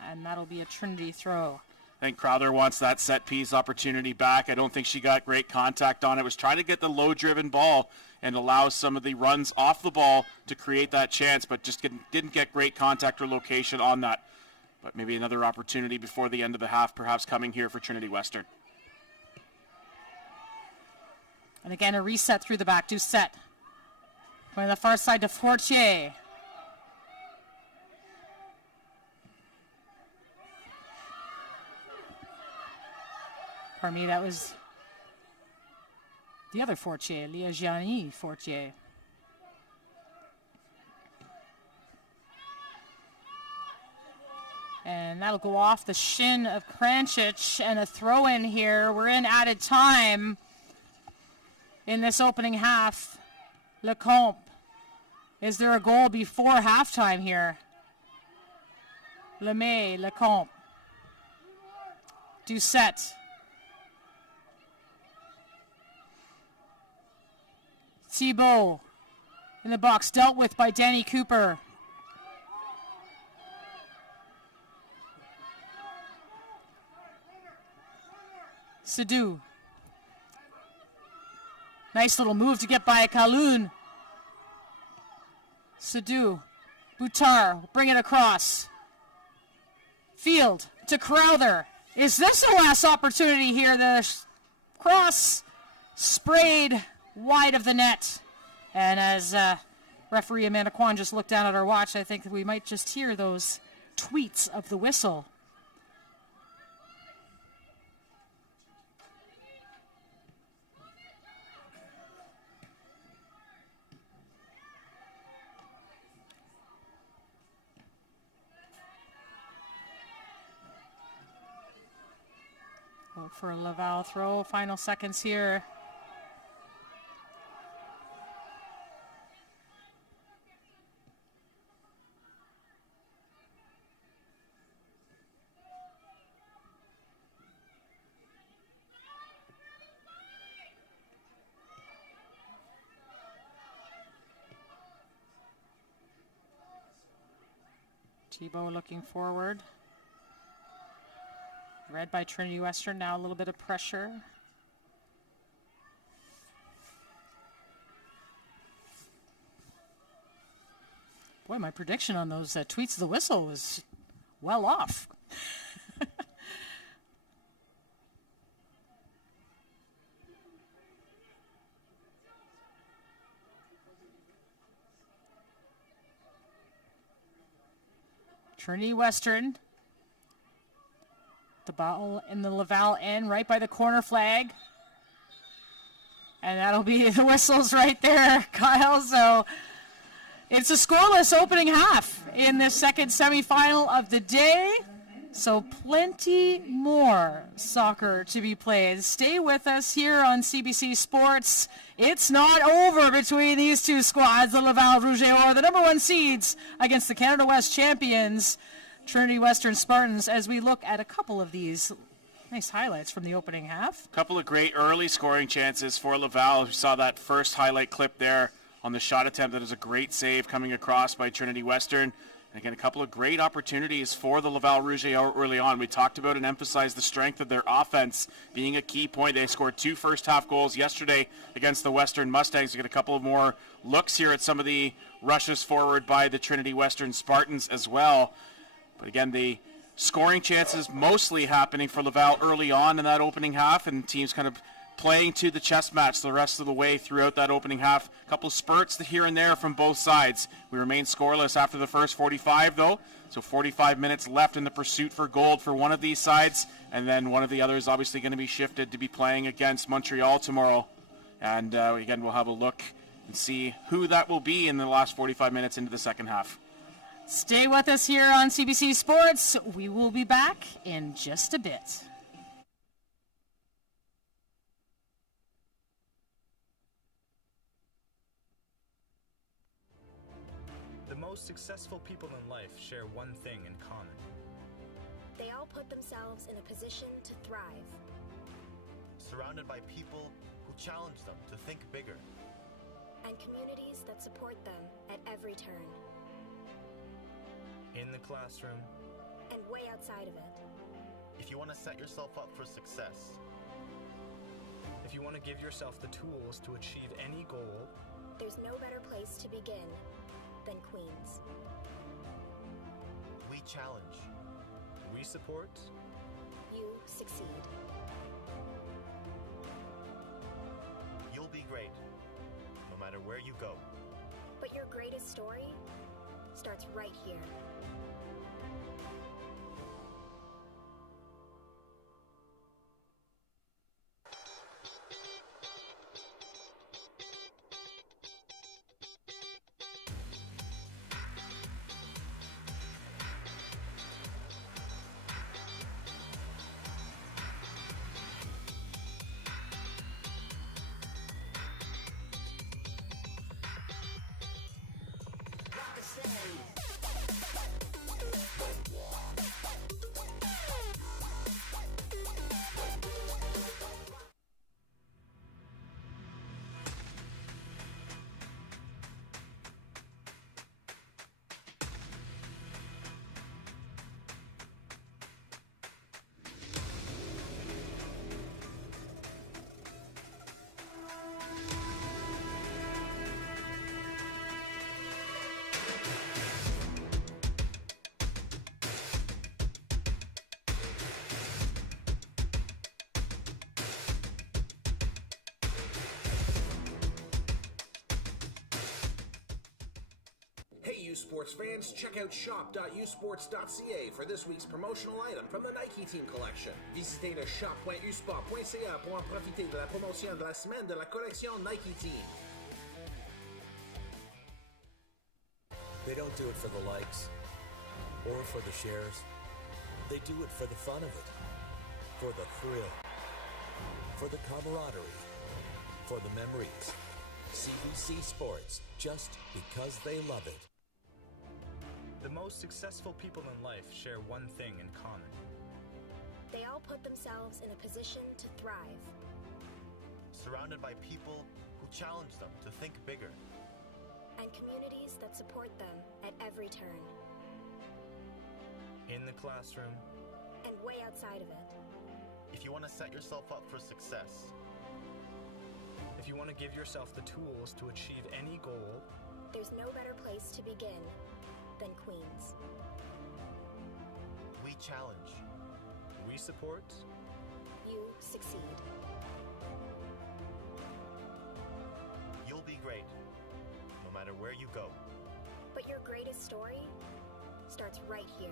and that'll be a Trinity throw. I think Crowther wants that set piece opportunity back. I don't think she got great contact on it. Was trying to get the low-driven ball and allow some of the runs off the ball to create that chance, but just didn't get great contact or location on that. But maybe another opportunity before the end of the half, perhaps coming here for Trinity Western. And again, a reset through the back. Doucette. Going to the far side to Fortier. Pardon me, that was the other Fortier, Liagiani Fortier. And that'll go off the shin of Kranchich, and a throw in here. We're in added time in this opening half. Lecomte. Is there a goal before halftime here? Lemay, Lecomte. Doucette. Thibault in the box, dealt with by Danny Cooper. Sadu. Nice little move to get by Kaloun. Sadu. Boutard, bring it across. Field to Crowther. Is this the last opportunity here? The cross sprayed wide of the net. And as referee Amanda Kwan just looked down at our watch, I think that we might just hear those tweets of the whistle. Go for a Laval throw, final seconds here. Thibault looking forward. Read by Trinity Western, now a little bit of pressure. Boy, my prediction on those tweets of the whistle was well off. Trinity Western. The ball in the Laval end, right by the corner flag. And that'll be the whistles right there, Kyle. So it's a scoreless opening half in the second semifinal of the day. So plenty more soccer to be played. Stay with us here on CBC Sports. It's not over between these two squads, the Laval Rouge et Or, the number one seeds against the Canada West champions, Trinity Western Spartans, as we look at a couple of these nice highlights from the opening half. A couple of great early scoring chances for Laval. We saw that first highlight clip there on the shot attempt. That is a great save coming across by Trinity Western. And again, a couple of great opportunities for the Laval Rouge et Or early on. We talked about and emphasized the strength of their offense being a key point. They scored 2 first-half goals yesterday against the Western Mustangs. We get a couple of more looks here at some of the rushes forward by the Trinity Western Spartans as well. But again, the scoring chances mostly happening for Laval early on in that opening half, and teams kind of playing to the chess match the rest of the way throughout that opening half. A couple of spurts here and there from both sides. We remain scoreless after the first 45, though. So 45 minutes left in the pursuit for gold for one of these sides, and then one of the others obviously going to be shifted to be playing against Montreal tomorrow. And again, we'll have a look and see who that will be in the last 45 minutes into the second half. Stay with us here on CBC Sports. We will be back in just a bit. The most successful people in life share one thing in common. They all put themselves in a position to thrive. Surrounded by people who challenge them to think bigger. And communities that support them at every turn. In the classroom. And way outside of it. If you want to set yourself up for success, if you want to give yourself the tools to achieve any goal, there's no better place to begin than Queens. we challenge. we support. You succeed. You'll be great, no matter where you go. But your greatest story starts right here. Hey, U Sports fans, check out shop.usports.ca for this week's promotional item from the Nike Team Collection. Visitez le shop.usport.ca pour en profiter de la promotion de la semaine de la collection Nike Team. They don't do it for the likes or for the shares. They do it for the fun of it, for the thrill, for the camaraderie, for the memories. CBC Sports, just because they love it. The most successful people in life share one thing in common. They all put themselves in a position to thrive. Surrounded by people who challenge them to think bigger. And communities that support them at every turn. In the classroom, And way outside of it. If you want to set yourself up for success, if you want to give yourself the tools to achieve any goal, there's no better place to begin than Queens. we challenge. we support. You succeed. You'll be great, no matter where you go. But your greatest story starts right here.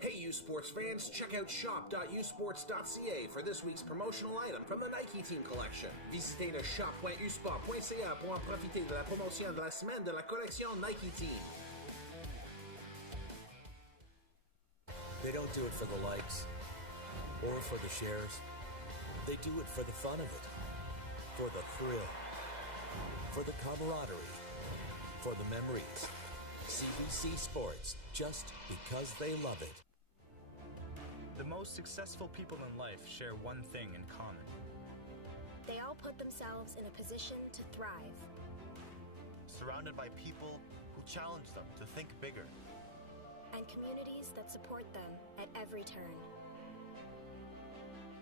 Hey, U Sports fans, check out shop.usports.ca for this week's promotional item from the Nike Team Collection. Visitez le shop.usport.ca pour en profiter de la promotion de la semaine de la collection Nike Team. They don't do it for the likes or for the shares. They do it for the fun of it, for the thrill, for the camaraderie, for the memories. CBC Sports, just because they love it. The most successful people in life share one thing in common. They all put themselves in a position to thrive. Surrounded by people who challenge them to think bigger. And communities that support them at every turn.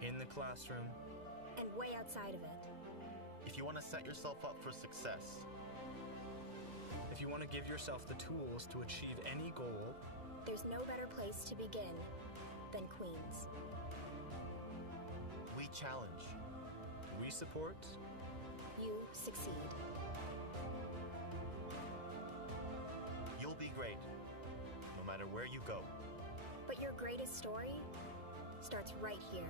In the classroom, way outside of it. If you want to set yourself up for success, If you want to give yourself the tools to achieve any goal, there's no better place to begin than Queens. we challenge. we support. You succeed. You'll be great, no matter where you go. But your greatest story starts right here.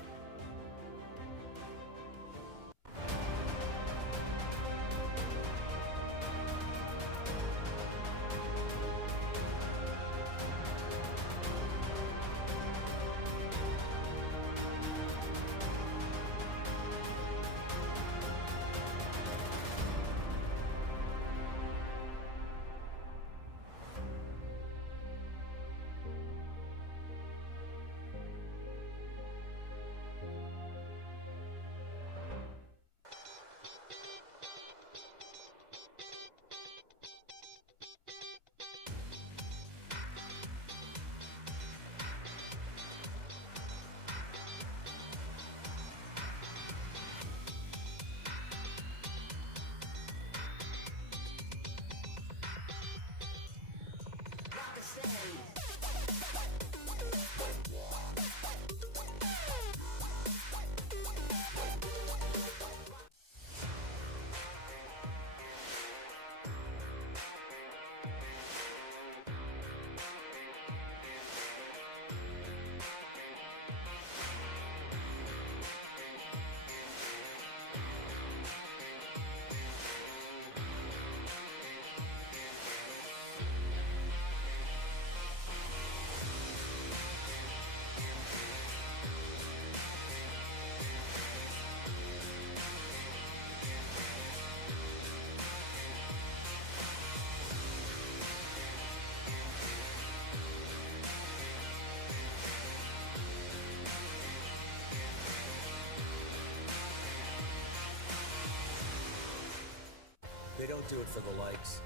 They don't do it for the likes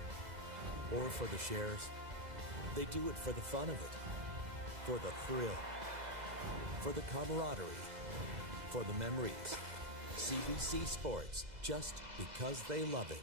or for the shares. They do it for the fun of it, for the thrill, for the camaraderie, for the memories. CBC Sports, just because they love it.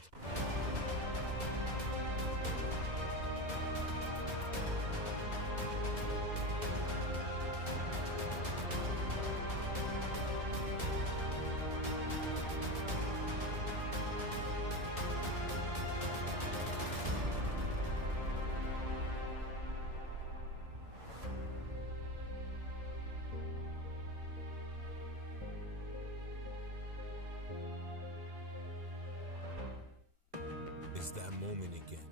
It's that moment again,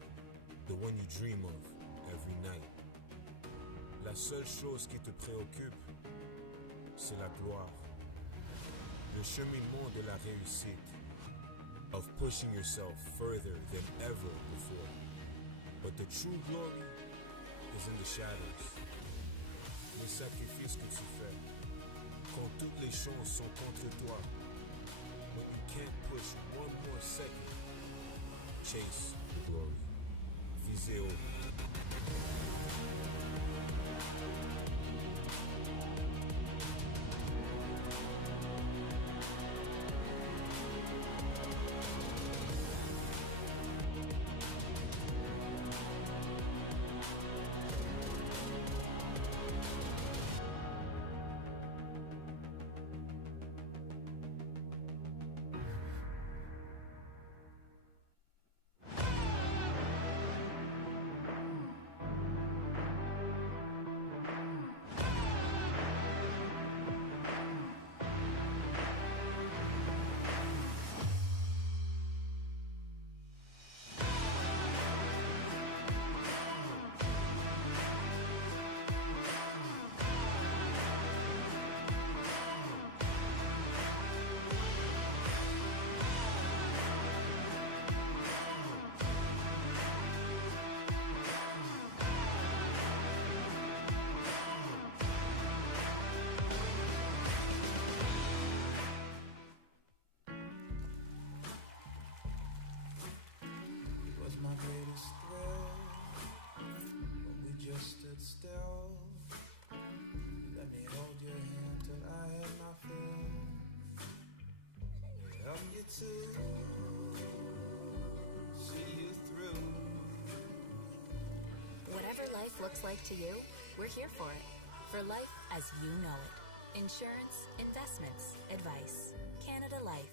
the one you dream of every night. La seule chose qui te préoccupe, c'est la gloire. Le cheminement de la réussite, of pushing yourself further than ever before. But the true glory is in the shadows. Le sacrifice que tu fais, quand toutes les chances sont contre toi, when you can't push one more second. Chase the glory. Visez haut. looks like to you, we're here for it. For life as you know it. Insurance, investments, advice. Canada Life.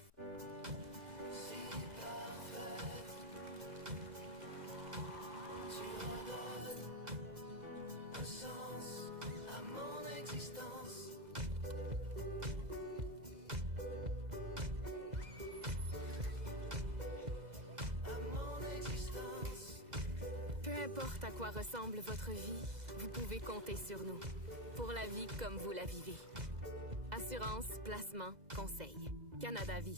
Peu importe à quoi ressemble votre vie, vous pouvez compter sur nous. Pour la vie comme vous la vivez. Assurance, placement, conseil. Canada Vie.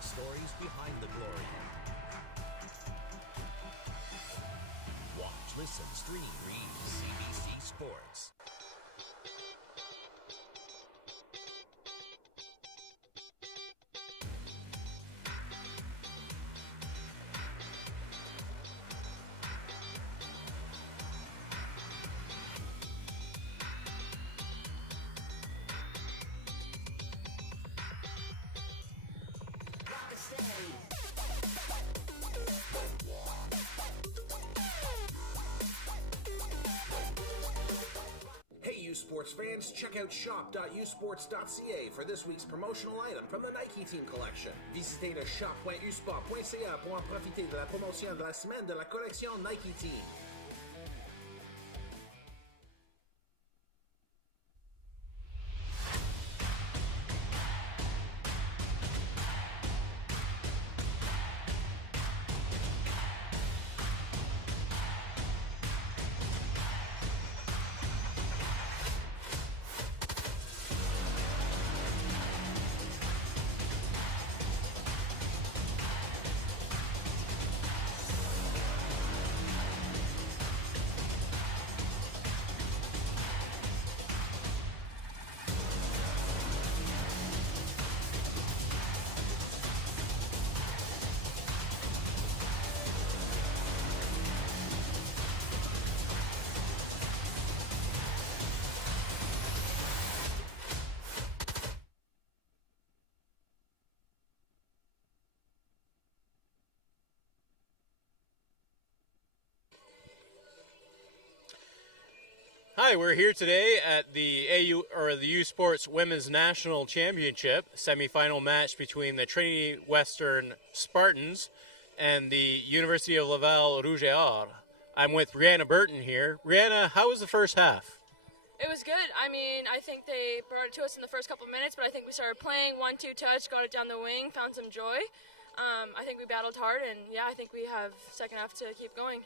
Stories behind the glory. Watch, listen, stream, read CBC Sports. Sports fans, check out shop.usports.ca for this week's promotional item from the Nike Team Collection. Visitez le shop.usport.ca pour en profiter de la promotion de la semaine de la collection Nike Team. Hi, we're here today at the U Sports Women's National Championship semifinal match between the Trinity Western Spartans and the University of Laval Rouge et Or. I'm with Rihanna Burton here. Rihanna, how was the first half? It was good. I mean, I think they brought it to us in the first couple minutes, but I think we started playing 1-2 touch, got it down the wing, found some joy. I think we battled hard, and yeah, I think we have second half to keep going.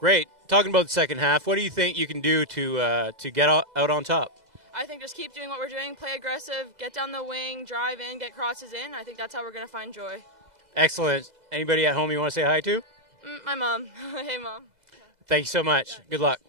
Great. Talking about the second half, what do you think you can do to get out on top? I think just keep doing what we're doing, play aggressive, get down the wing, drive in, get crosses in. I think that's how we're going to find joy. Excellent. Anybody at home you want to say hi to? My mom. Hey, Mom. Thank you so much. Good luck.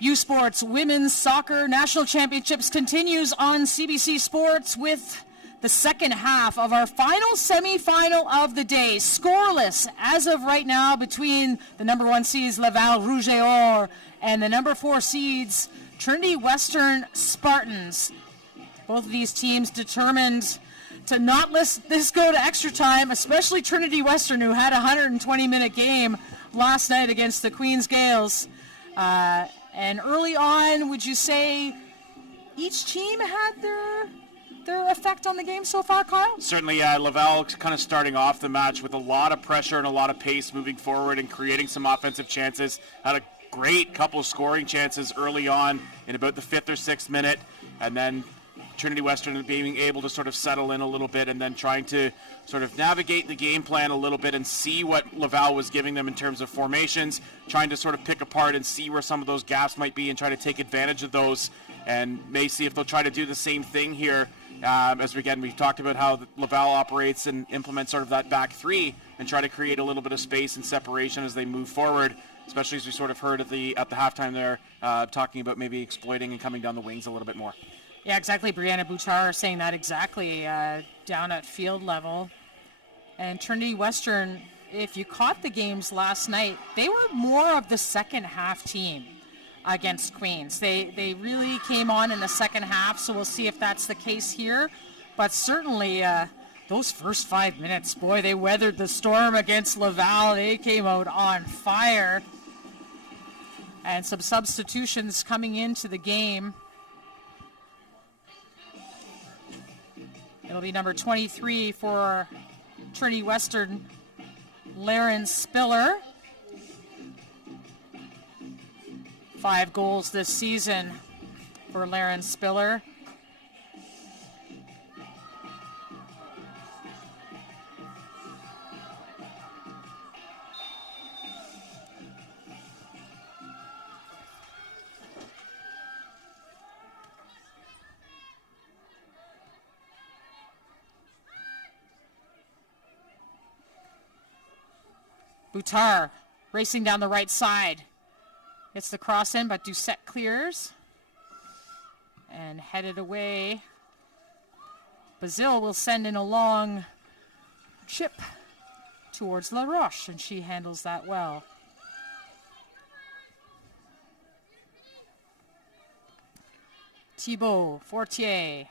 U Sports Women's Soccer National Championships continues on CBC Sports with the second half of our final semifinal of the day. Scoreless as of right now between the number 1 seeds Laval Rouge et Or and the number 4 seeds Trinity Western Spartans. Both of these teams determined to not let this go to extra time, especially Trinity Western, who had a 120-minute game last night against the Queen's Gales. And early on, would you say each team had their effect on the game so far, Kyle? Certainly, Laval kind of starting off the match with a lot of pressure and a lot of pace moving forward and creating some offensive chances. Had a great couple scoring chances early on in about the 5th or 6th minute, and then Trinity Western being able to sort of settle in a little bit and then trying to sort of navigate the game plan a little bit and see what Laval was giving them in terms of formations, trying to sort of pick apart and see where some of those gaps might be and try to take advantage of those, and may see if they'll try to do the same thing here. As we've talked about how Laval operates and implements sort of that back three and try to create a little bit of space and separation as they move forward, especially as we sort of heard at the halftime there, talking about maybe exploiting and coming down the wings a little bit more. Yeah, exactly. Brianna Bouchard saying that exactly down at field level. And Trinity Western, if you caught the games last night, they were more of the second half team against Queens. They really came on in the second half, so we'll see if that's the case here. But certainly those first 5 minutes, boy, they weathered the storm against Laval. They came out on fire. And some substitutions coming into the game. It'll be number 23 for Trinity Western, Laren Spiller. 5 goals this season for Laren Spiller. Bouchard racing down the right side. Gets the cross in, but Doucette clears. And headed away. Bazille will send in a long chip towards La Roche, and she handles that well. Thibault, Fortier.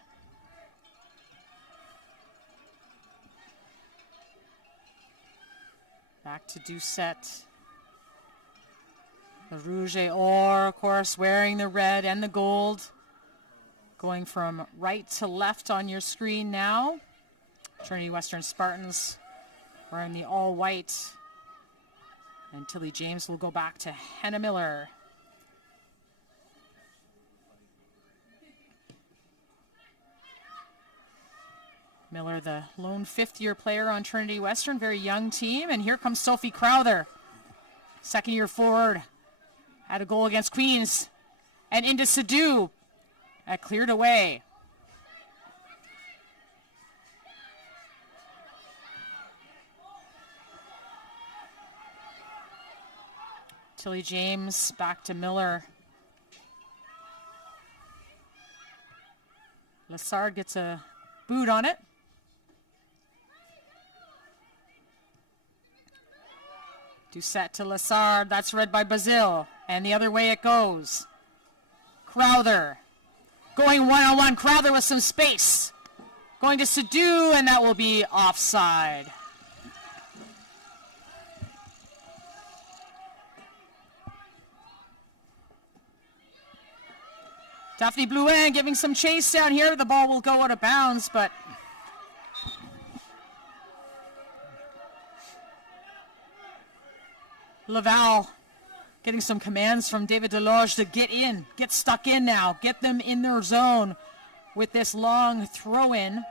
Back to Doucette. The Rouge et Or, of course, wearing the red and the gold. Going from right to left on your screen now. Trinity Western Spartans wearing the all-white. And Tilly James will go back to Hannah Miller. Miller, the lone fifth-year player on Trinity Western, very young team. And here comes Sophie Crowther, second-year forward. Had a goal against Queens. And into Sadu. That cleared away. Tilly James back to Miller. Lessard gets a boot on it. Doucette to Lessard. That's read by Bazille. And the other way it goes. Crowther. Going one-on-one. Crowther with some space. Going to Sadu, and that will be offside. Daphne Blouin giving some chase down here. The ball will go out of bounds, but Laval getting some commands from David Delorge to get in, get stuck in now, get them in their zone with this long throw-in.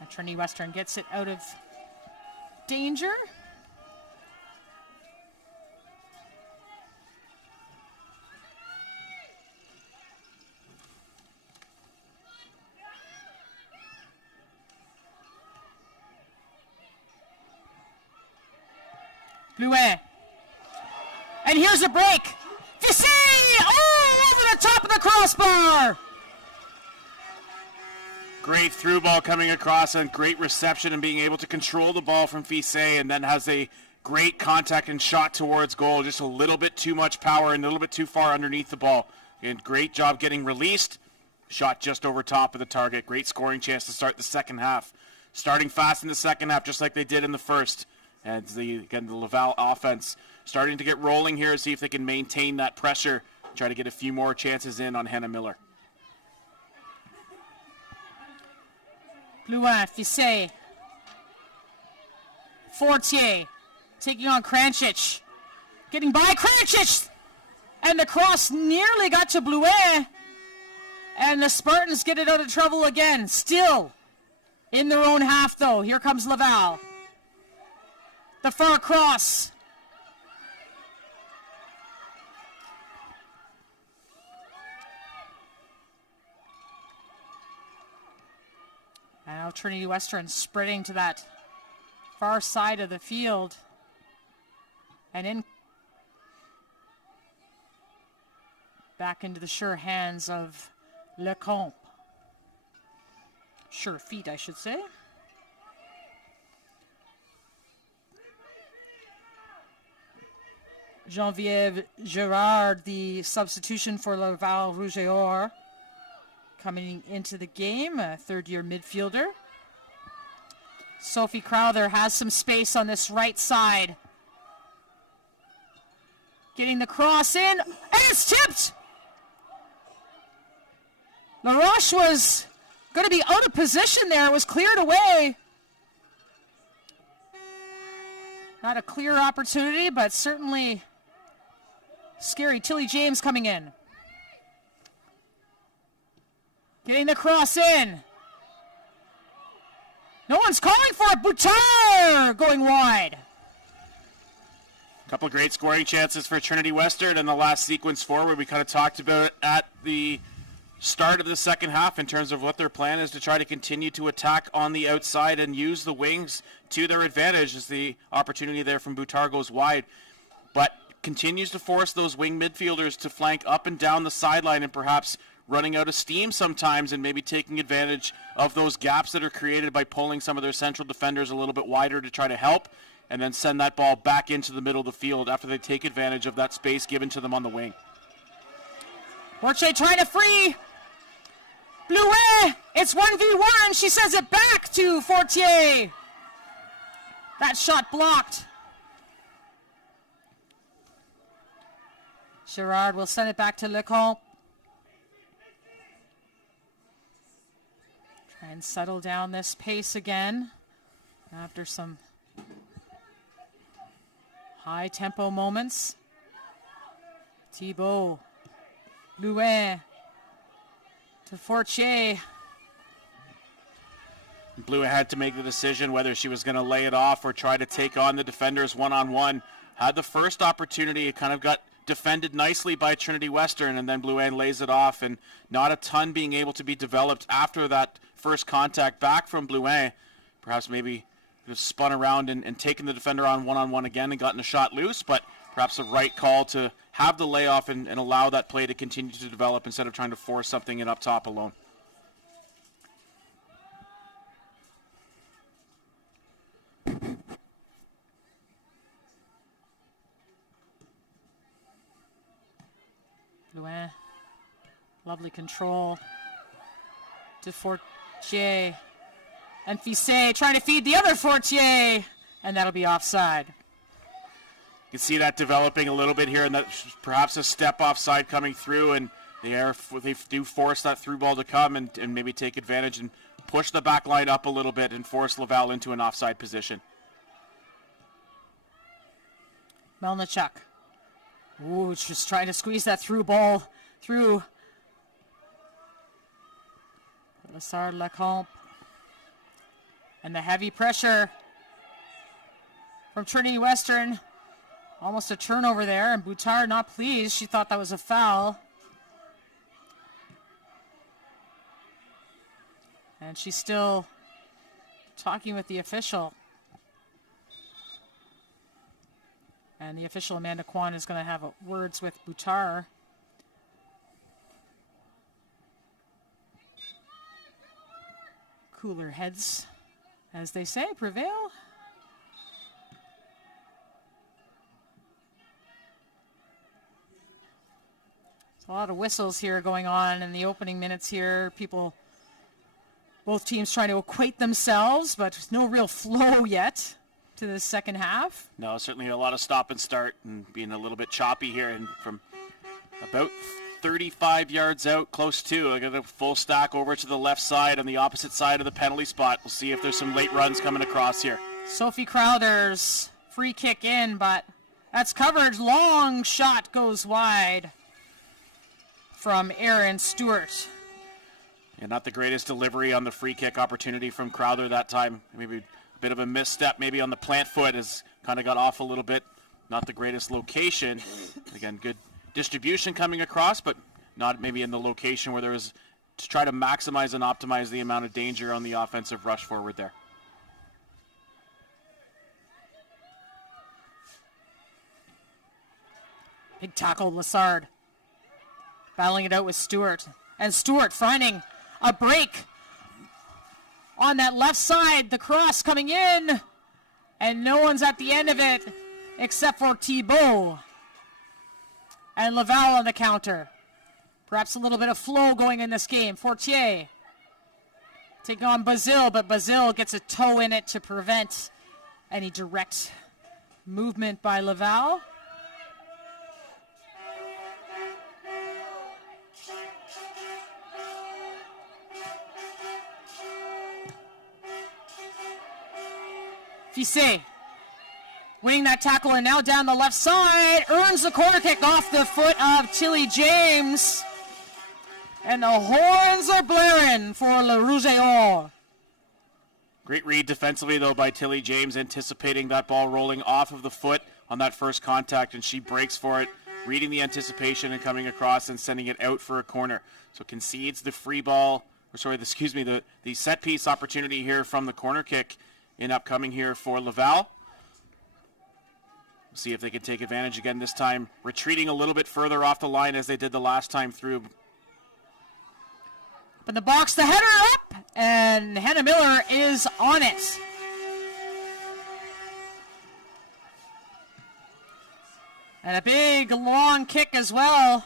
And Trinity Western gets it out of danger. Blouin. And here's a break. Fissé! Oh, over the top of the crossbar! Great through ball coming across and great reception and being able to control the ball from Fissé, and then has a great contact and shot towards goal. Just a little bit too much power and a little bit too far underneath the ball. And great job getting released. Shot just over top of the target. Great scoring chance to start the second half. Starting fast in the second half, just like they did in the first. And the Laval offense starting to get rolling here, see if they can maintain that pressure. Try to get a few more chances in on Hannah Miller. Blouin, Fisset. Fortier taking on Kranchich. Getting by Kranchich! And the cross nearly got to Blouin. And the Spartans get it out of trouble again. Still in their own half, though. Here comes Laval. The far cross. Now Trinity Western spreading to that far side of the field. And in back into the sure hands of Lecomte. Sure feet, I should say. Geneviève Girard, the substitution for Laval Rouge et Or, coming into the game, a third-year midfielder. Sophie Crowther has some space on this right side. Getting the cross in, and it's tipped! LaRoche was going to be out of position there. It was cleared away. Not a clear opportunity, but certainly scary. Tilly James coming in. Getting the cross in. No one's calling for it. Boutard going wide. A couple of great scoring chances for Trinity Western in the last sequence forward. We kind of talked about it at the start of the second half in terms of what their plan is to try to continue to attack on the outside and use the wings to their advantage as the opportunity there from Boutard goes wide. But continues to force those wing midfielders to flank up and down the sideline and perhaps running out of steam sometimes and maybe taking advantage of those gaps that are created by pulling some of their central defenders a little bit wider to try to help and then send that ball back into the middle of the field after they take advantage of that space given to them on the wing. Fortier trying to free. Blouin, it's 1v1. She sends it back to Fortier. That shot blocked. Girard will send it back to Lecomte. Try and settle down this pace again after some high tempo moments. Thibault, Blouin to Fortier. Blouin had to make the decision whether she was going to lay it off or try to take on the defenders one-on-one. Had the first opportunity, it kind of got defended nicely by Trinity Western, and then Blouin lays it off, and not a ton being able to be developed after that first contact back from Blouin. Perhaps maybe just spun around and taken the defender on one-on-one again and gotten a shot loose, but perhaps the right call to have the layoff and allow that play to continue to develop instead of trying to force something in up top alone. Blouin, lovely control to Fortier. And Fisset trying to feed the other Fortier, and that'll be offside. You can see that developing a little bit here, and that's perhaps a step offside coming through, and they do force that through ball to come and maybe take advantage and push the back line up a little bit and force Laval into an offside position. Melnichuk. Ooh, just trying to squeeze that through ball through. Lessard Lecomte. And the heavy pressure from Trinity Western. Almost a turnover there, and Boutard not pleased. She thought that was a foul. And she's still talking with the official. And the official, Amanda Kwan, is going to have words with Boutard. Cooler heads, as they say, prevail. A lot of whistles here going on in the opening minutes here. Both teams trying to equate themselves, but no real flow yet to the second half. No, certainly a lot of stop and start and being a little bit choppy here. And from about 35 yards out, close to, I got a full stack over to the left side on the opposite side of the penalty spot. We'll see if there's some late runs coming across here. Sophie Crowther's free kick in, but that's covered. Long shot goes wide from Erin Stewart. Yeah, not the greatest delivery on the free kick opportunity from Crowther that time. Maybe a bit of a misstep, maybe on the plant foot, has kind of got off a little bit. Not the greatest location. Again, good distribution coming across, but not maybe in the location where there was to try to maximize and optimize the amount of danger on the offensive rush forward there. Big tackle, Lassard. Battling it out with Stewart. And Stewart finding a break on that left side. The cross coming in. And no one's at the end of it except for Thibault. And Laval on the counter. Perhaps a little bit of flow going in this game. Fortier taking on Basile, but Basile gets a toe in it to prevent any direct movement by Laval. Fissé winning that tackle, and now down the left side, earns the corner kick off the foot of Tilly James. And the horns are blaring for Le Rouge et Or. Great read defensively, though, by Tilly James, anticipating that ball rolling off of the foot on that first contact, and she breaks for it, reading the anticipation and coming across and sending it out for a corner. So concedes the free ball, the set piece opportunity here from the corner kick in upcoming here for Laval. We'll see if they can take advantage again this time, retreating a little bit further off the line as they did the last time through. Up in the box, the header up, and Hannah Miller is on it. And a big, long kick as well.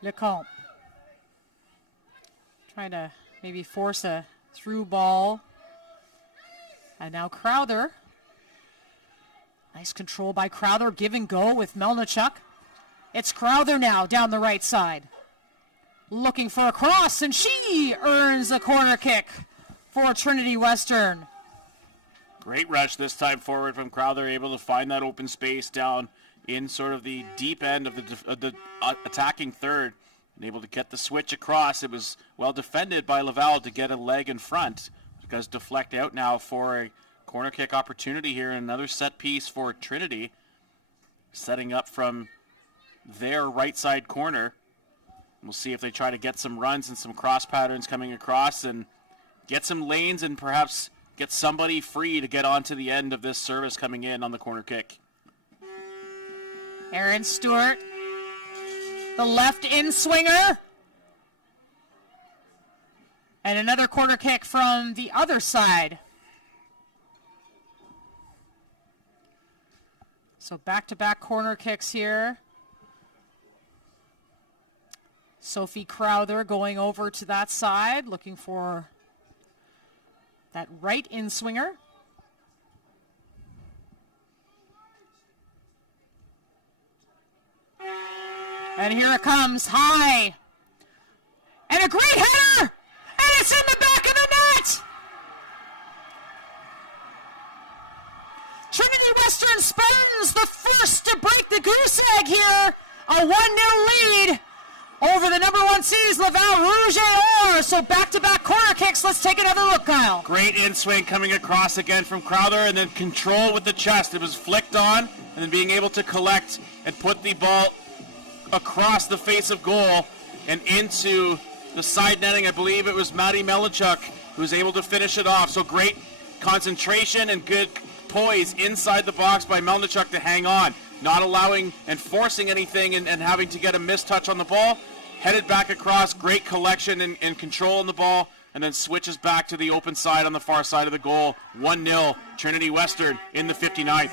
Lecomte trying to maybe force a through ball. And now Crowther. Nice control by Crowther. Give and go with Melnichuk. It's Crowther now down the right side. Looking for a cross, and she earns a corner kick for Trinity Western. Great rush this time forward from Crowther, able to find that open space down in sort of the deep end of the attacking third, and able to get the switch across. It was well defended by Laval to get a leg in front. Because deflect out now for a corner kick opportunity here, and another set piece for Trinity, setting up from their right side corner. We'll see if they try to get some runs and some cross patterns coming across and get some lanes and perhaps get somebody free to get onto the end of this service coming in on the corner kick. Erin Stewart, the left in swinger. And another corner kick from the other side. So back-to-back corner kicks here. Sophie Crowther going over to that side, looking for that right in swinger. And here it comes, high. And a great header! And it's in the back of the net! Trinity Western Spartans, the first to break the goose egg here. A 1-0 lead over the number 1 seeds, Laval Rouge et Or. So back-to-back corner kicks. Let's take another look, Kyle. Great in-swing coming across again from Crowther, and then control with the chest. It was flicked on, and then being able to collect and put the ball across the face of goal and into the side netting. I believe it was Maddie Melichuk who was able to finish it off. So great concentration and good poise inside the box by Melnichuk to hang on, not allowing and forcing anything and having to get a mistouch on the ball. Headed back across, great collection and control on the ball, and then switches back to the open side on the far side of the goal. 1-0 Trinity Western in the 59th.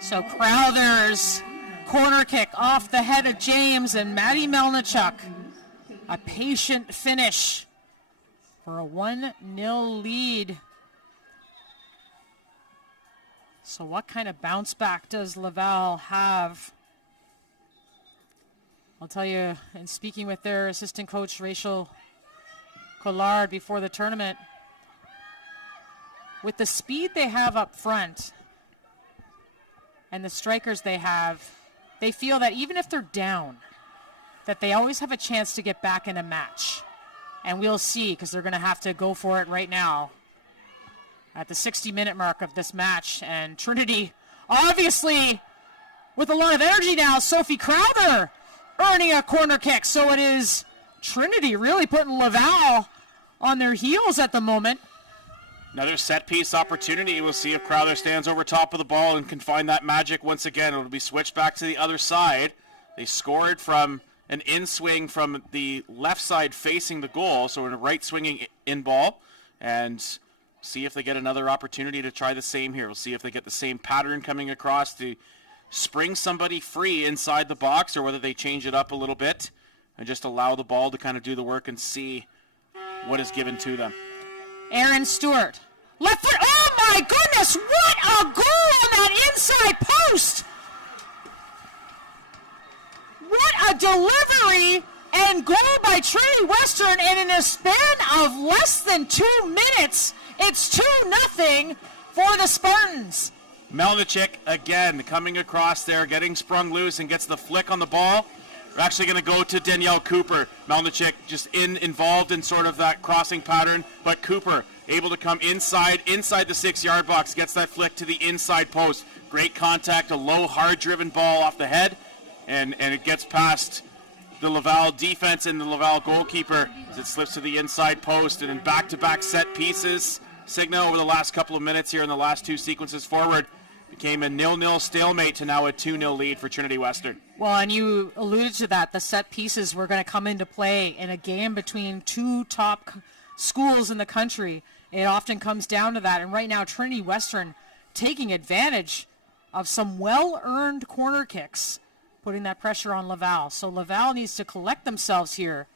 So Crowther's corner kick off the head of James and Maddie Melnichuk. A patient finish for a 1-0 lead. So what kind of bounce back does Laval have? I'll tell you, in speaking with their assistant coach, Rachel Collard, before the tournament, with the speed they have up front and the strikers they have, they feel that even if they're down, that they always have a chance to get back in a match. And we'll see, because they're going to have to go for it right now at the 60-minute mark of this match. And Trinity, obviously, with a lot of energy now, Sophie Crowther earning a corner kick. So it is Trinity really putting Laval on their heels at the moment. Another set-piece opportunity. We'll see if Crowther stands over top of the ball and can find that magic once again. It'll be switched back to the other side. They scored from an in-swing from the left side facing the goal, so in a right-swinging in ball. And see if they get another opportunity to try the same here. We'll see if they get the same pattern coming across to spring somebody free inside the box, or whether they change it up a little bit and just allow the ball to kind of do the work and see what is given to them. Aaron Stewart. Left foot. Oh, my goodness. What a goal on that inside post. What a delivery and goal by Trinity Western. And in a span of less than 2 minutes, it's 2-0 for the Spartans. Melnichuk again coming across there, getting sprung loose and gets the flick on the ball. We're actually going to go to Danielle Cooper. Melnichuk just involved in sort of that crossing pattern, but Cooper able to come inside the 6-yard box, gets that flick to the inside post. Great contact, a low, hard-driven ball off the head, and it gets past the Laval defense and the Laval goalkeeper as it slips to the inside post, and in back-to-back set pieces. Signa over the last couple of minutes here in the last two sequences forward became a 0-0 stalemate to now a 2-0 lead for Trinity Western. Well, and you alluded to that. The set pieces were going to come into play in a game between two top schools in the country. It often comes down to that. And right now, Trinity Western taking advantage of some well-earned corner kicks, putting that pressure on Laval. So Laval needs to collect themselves here,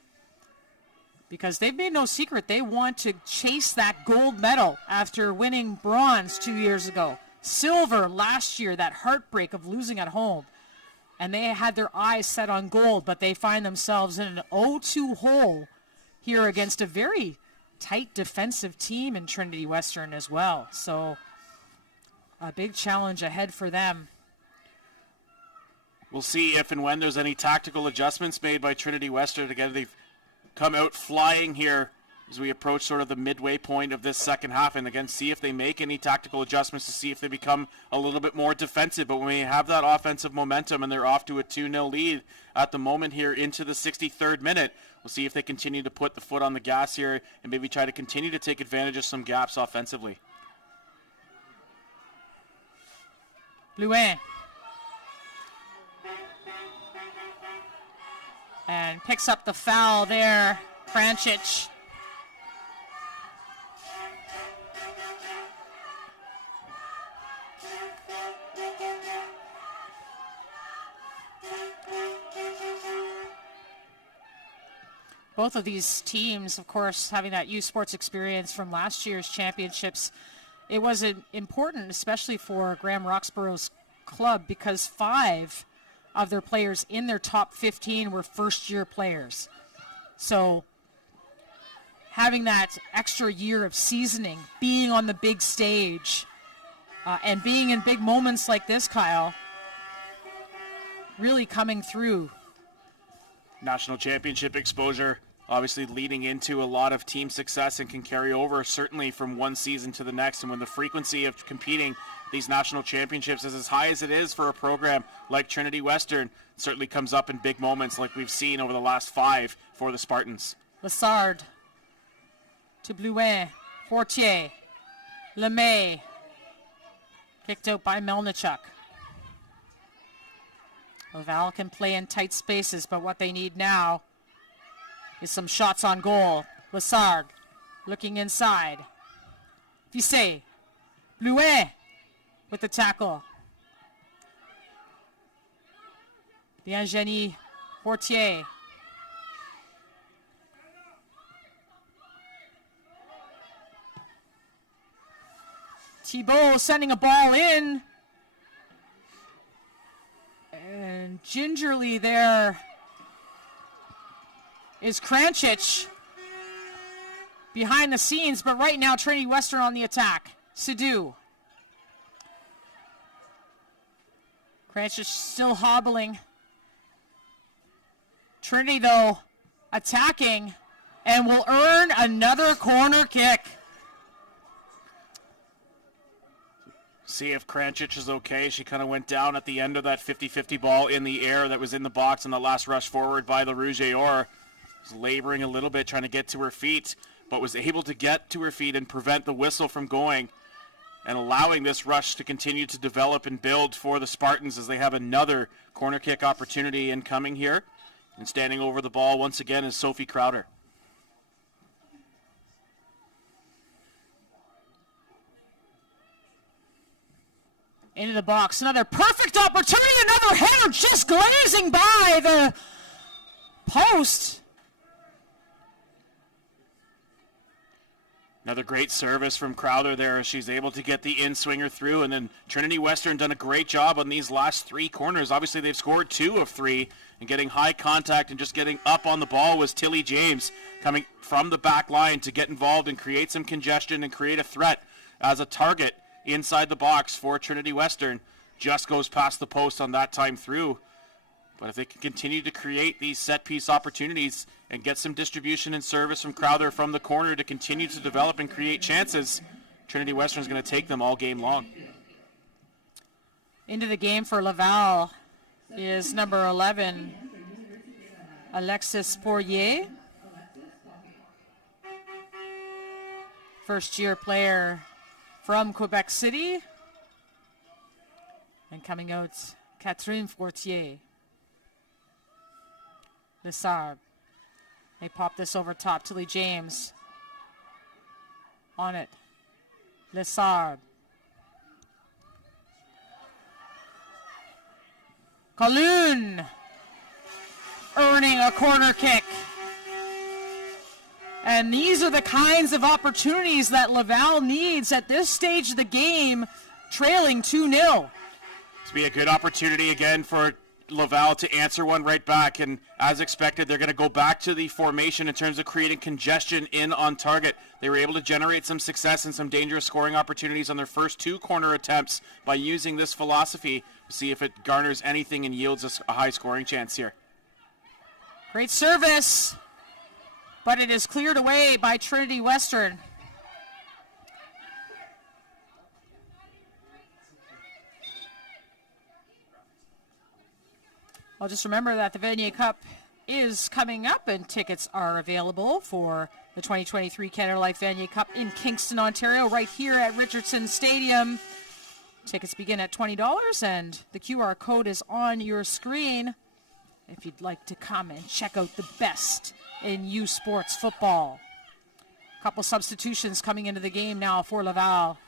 because they've made no secret they want to chase that gold medal after winning bronze 2 years ago. Silver last year, that heartbreak of losing at home. And they had their eyes set on gold, but they find themselves in an 0-2 hole here against a very tight defensive team in Trinity Western as well. So a big challenge ahead for them. We'll see if and when there's any tactical adjustments made by Trinity Western. Again, they've come out flying here as we approach sort of the midway point of this second half, and again, see if they make any tactical adjustments to see if they become a little bit more defensive. But when we have that offensive momentum and they're off to a 2-0 lead at the moment here into the 63rd minute, we'll see if they continue to put the foot on the gas here and maybe try to continue to take advantage of some gaps offensively. Blouin. And picks up the foul there, Prancic. Both of these teams, of course, having that youth sports experience from last year's championships, it was important, especially for Graham Roxborough's club, because 5 of their players in their top 15 were first-year players. So having that extra year of seasoning, being on the big stage, and being in big moments like this, Kyle, really coming through. National championship exposure, obviously leading into a lot of team success and can carry over certainly from one season to the next. And when the frequency of competing these national championships is as high as it is for a program like Trinity Western, it certainly comes up in big moments like we've seen over the last 5 for the Spartans. Lassard to Blouin, Fortier, LeMay, kicked out by Melnichuk. Laval can play in tight spaces, but what they need now is some shots on goal. Lassard looking inside. Vissé, Blouin with the tackle. Bienjani, Fortier. Thibault sending a ball in. And gingerly there is Krančić behind the scenes, but right now Trinity Western on the attack. Sidhu. Krančić still hobbling. Trinity, though, attacking and will earn another corner kick. See if Krančić is okay. She kind of went down at the end of that 50-50 ball in the air that was in the box on the last rush forward by the Rouge et Or. Was laboring a little bit trying to get to her feet, but was able to get to her feet and prevent the whistle from going and allowing this rush to continue to develop and build for the Spartans as they have another corner kick opportunity incoming here. And standing over the ball once again is Sophie Crowder. Into the box, another perfect opportunity, another header just glazing by the post. Another great service from Crowder there as she's able to get the in-swinger through, and then Trinity Western done a great job on these last 3 corners. Obviously they've scored 2 of 3, and getting high contact and just getting up on the ball was Tilly James coming from the back line to get involved and create some congestion and create a threat as a target inside the box for Trinity Western. Just goes past the post on that time through. But if they can continue to create these set-piece opportunities and get some distribution and service from Crowder from the corner to continue to develop and create chances, Trinity Western is going to take them all game long. Into the game for Laval is number 11, Alexis Poirier. First-year player from Quebec City. And coming out, Catherine Fortier. Lessard. They pop this over top. Tilly James. On it. Lessard. Colloon. Earning a corner kick. And these are the kinds of opportunities that Laval needs at this stage of the game, trailing 2-0. This will be a good opportunity again for Laval to answer one right back, and as expected, they're going to go back to the formation in terms of creating congestion in on target. They were able to generate some success and some dangerous scoring opportunities on their first 2 corner attempts by using this philosophy. We'll see if it garners anything and yields us a high scoring chance here. Great service, but it is cleared away by Trinity Western. I'll just remember that the Vanier Cup is coming up and tickets are available for the 2023 Canada Life Vanier Cup in Kingston, Ontario, right here at Richardson Stadium. Tickets begin at $20 and the QR code is on your screen if you'd like to come and check out the best in U Sports football. A couple substitutions coming into the game now for Laval.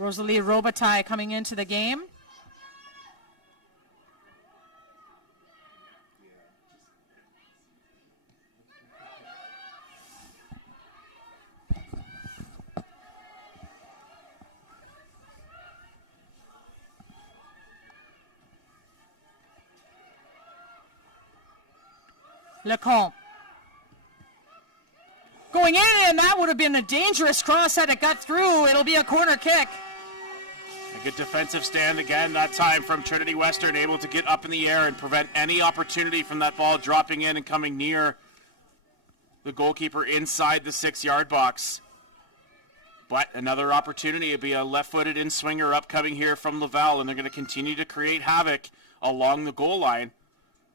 Rosalie Robitaille coming into the game. Lecomte. going in, and that would have been a dangerous cross had it got through. It'll be a corner kick. A good defensive stand again, that time from Trinity Western, able to get up in the air and prevent any opportunity from that ball dropping in and coming near the goalkeeper inside the 6-yard box. But another opportunity. It'll be a left-footed in-swinger upcoming here from Laval, and they're going to continue to create havoc along the goal line.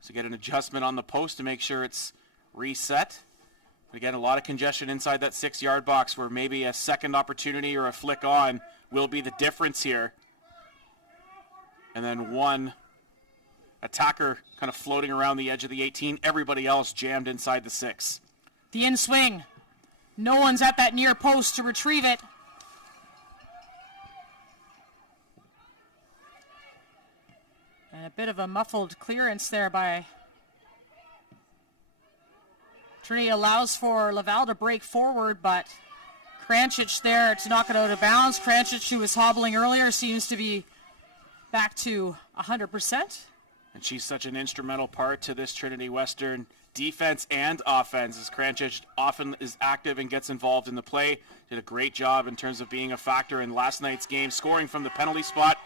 So get an adjustment on the post to make sure it's reset. But again, a lot of congestion inside that 6-yard box where maybe a second opportunity or a flick on will be the difference here. And then one attacker kind of floating around the edge of the 18. Everybody else jammed inside the 6. The in-swing. No one's at that near post to retrieve it. And a bit of a muffled clearance there by Trinity. Allows for Laval to break forward, but Krančić there to knock it out of bounds. Krančić, who was hobbling earlier, seems to be back to 100%. And she's such an instrumental part to this Trinity Western defense and offense, as Krančić often is active and gets involved in the play. Did a great job in terms of being a factor in last night's game, scoring from the penalty spot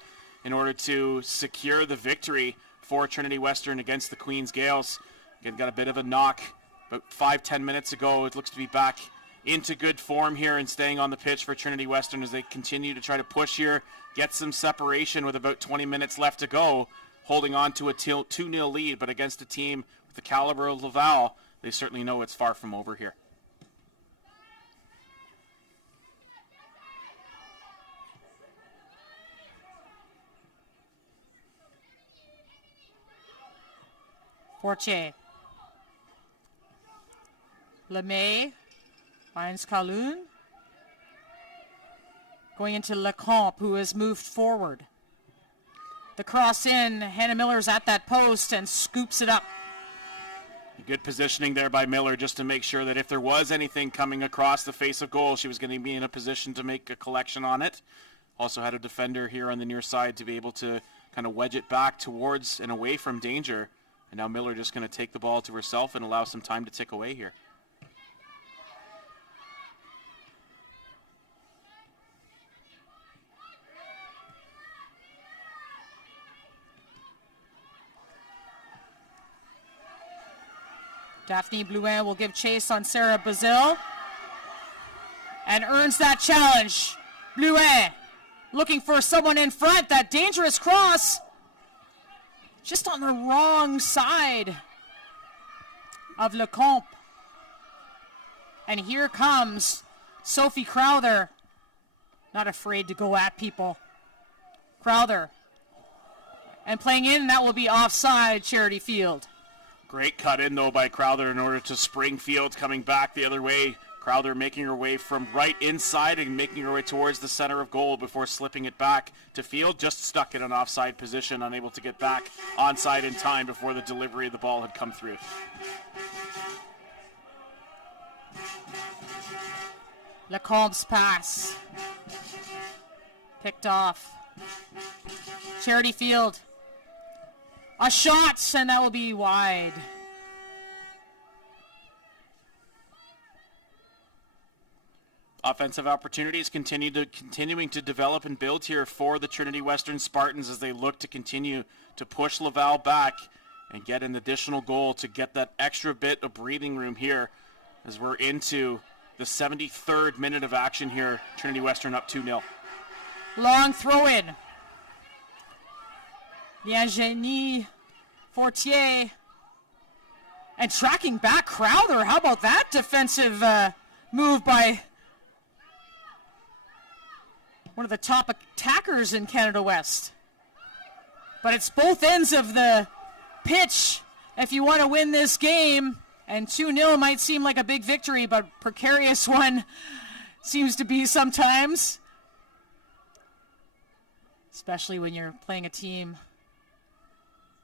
in order to secure the victory for Trinity Western against the Queens Gales. Again, got a bit of a knock about 5-10 minutes ago. It looks to be back into good form here and staying on the pitch for Trinity Western as they continue to try to push here, get some separation with about 20 minutes left to go, holding on to a 2-0 lead, but against a team with the caliber of Laval, they certainly know it's far from over here. Fortier. LeMay finds Calhoun. Going into Lecomte, who has moved forward. The cross in, Hannah Miller's at that post and scoops it up. Good positioning there by Miller just to make sure that if there was anything coming across the face of goal, she was going to be in a position to make a collection on it. Also had a defender here on the near side to be able to kind of wedge it back towards and away from danger. And now Miller just going to take the ball to herself and allow some time to tick away here. Daphne Blouin will give chase on Sarah Bazil and earns that challenge. Blouin looking for someone in front. That dangerous cross just on the wrong side of Lecomte. And here comes Sophie Crowther, not afraid to go at people. Crowther, and playing in, that will be offside, Charity Field. Great cut in, though, by Crowther in order to spring Field coming back the other way. Crowther making her way from right inside and making her way towards the center of goal before slipping it back to Field. Just stuck in an offside position, unable to get back onside in time before the delivery of the ball had come through. Lecomte's pass. Picked off. Charity Field. A shot, and that will be wide. Offensive opportunities continuing to develop and build here for the Trinity Western Spartans as they look to continue to push Laval back and get an additional goal to get that extra bit of breathing room here as we're into the 73rd minute of action here. Trinity Western up 2-0. Long throw in. Liangeni, Fortier, and tracking back Crowther. How about that defensive move by one of the top attackers in Canada West? But it's both ends of the pitch if you want to win this game. And 2-0 might seem like a big victory, but precarious one seems to be sometimes. Especially when you're playing a team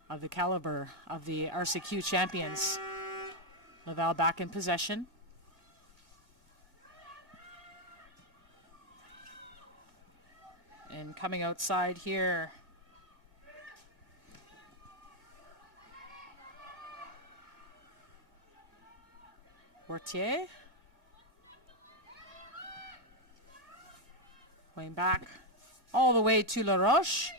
of the caliber of the RCQ champions. Laval back in possession. And coming outside here, Fortier. Going back all the way to La Roche.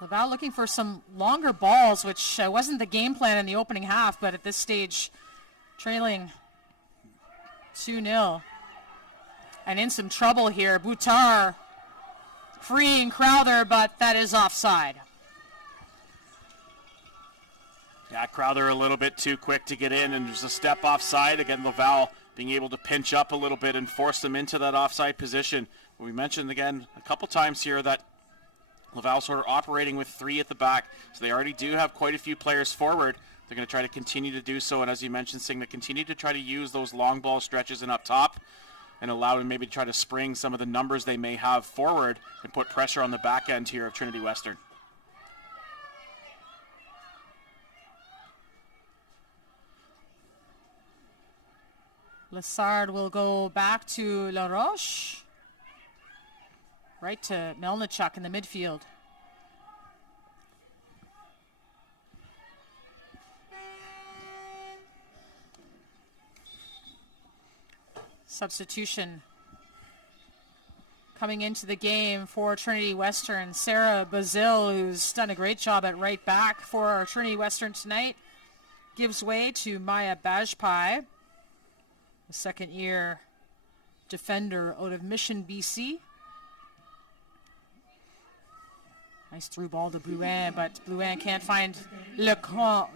Laval looking for some longer balls, which wasn't the game plan in the opening half, but at this stage, trailing 2-0. And in some trouble here, Boutard freeing Crowther, but that is offside. Yeah, Crowther a little bit too quick to get in, and there's a step offside. Again, Laval being able to pinch up a little bit and force them into that offside position. We mentioned again a couple times here that Laval sort of operating with 3 at the back, so they already do have quite a few players forward. They're going to try to continue to do so, and as you mentioned, Singh, to continue to try to use those long ball stretches and up top and allow them maybe to try to spring some of the numbers they may have forward and put pressure on the back end here of Trinity Western. Lessard will go back to La Roche. Right to Melnichuk in the midfield. Substitution coming into the game for Trinity Western. Sarah Bazil, who's done a great job at right back for Trinity Western tonight, gives way to Maya Bajpai, a second-year defender out of Mission, BC. Nice through ball to Blouin, but Blouin can't find Lecomte.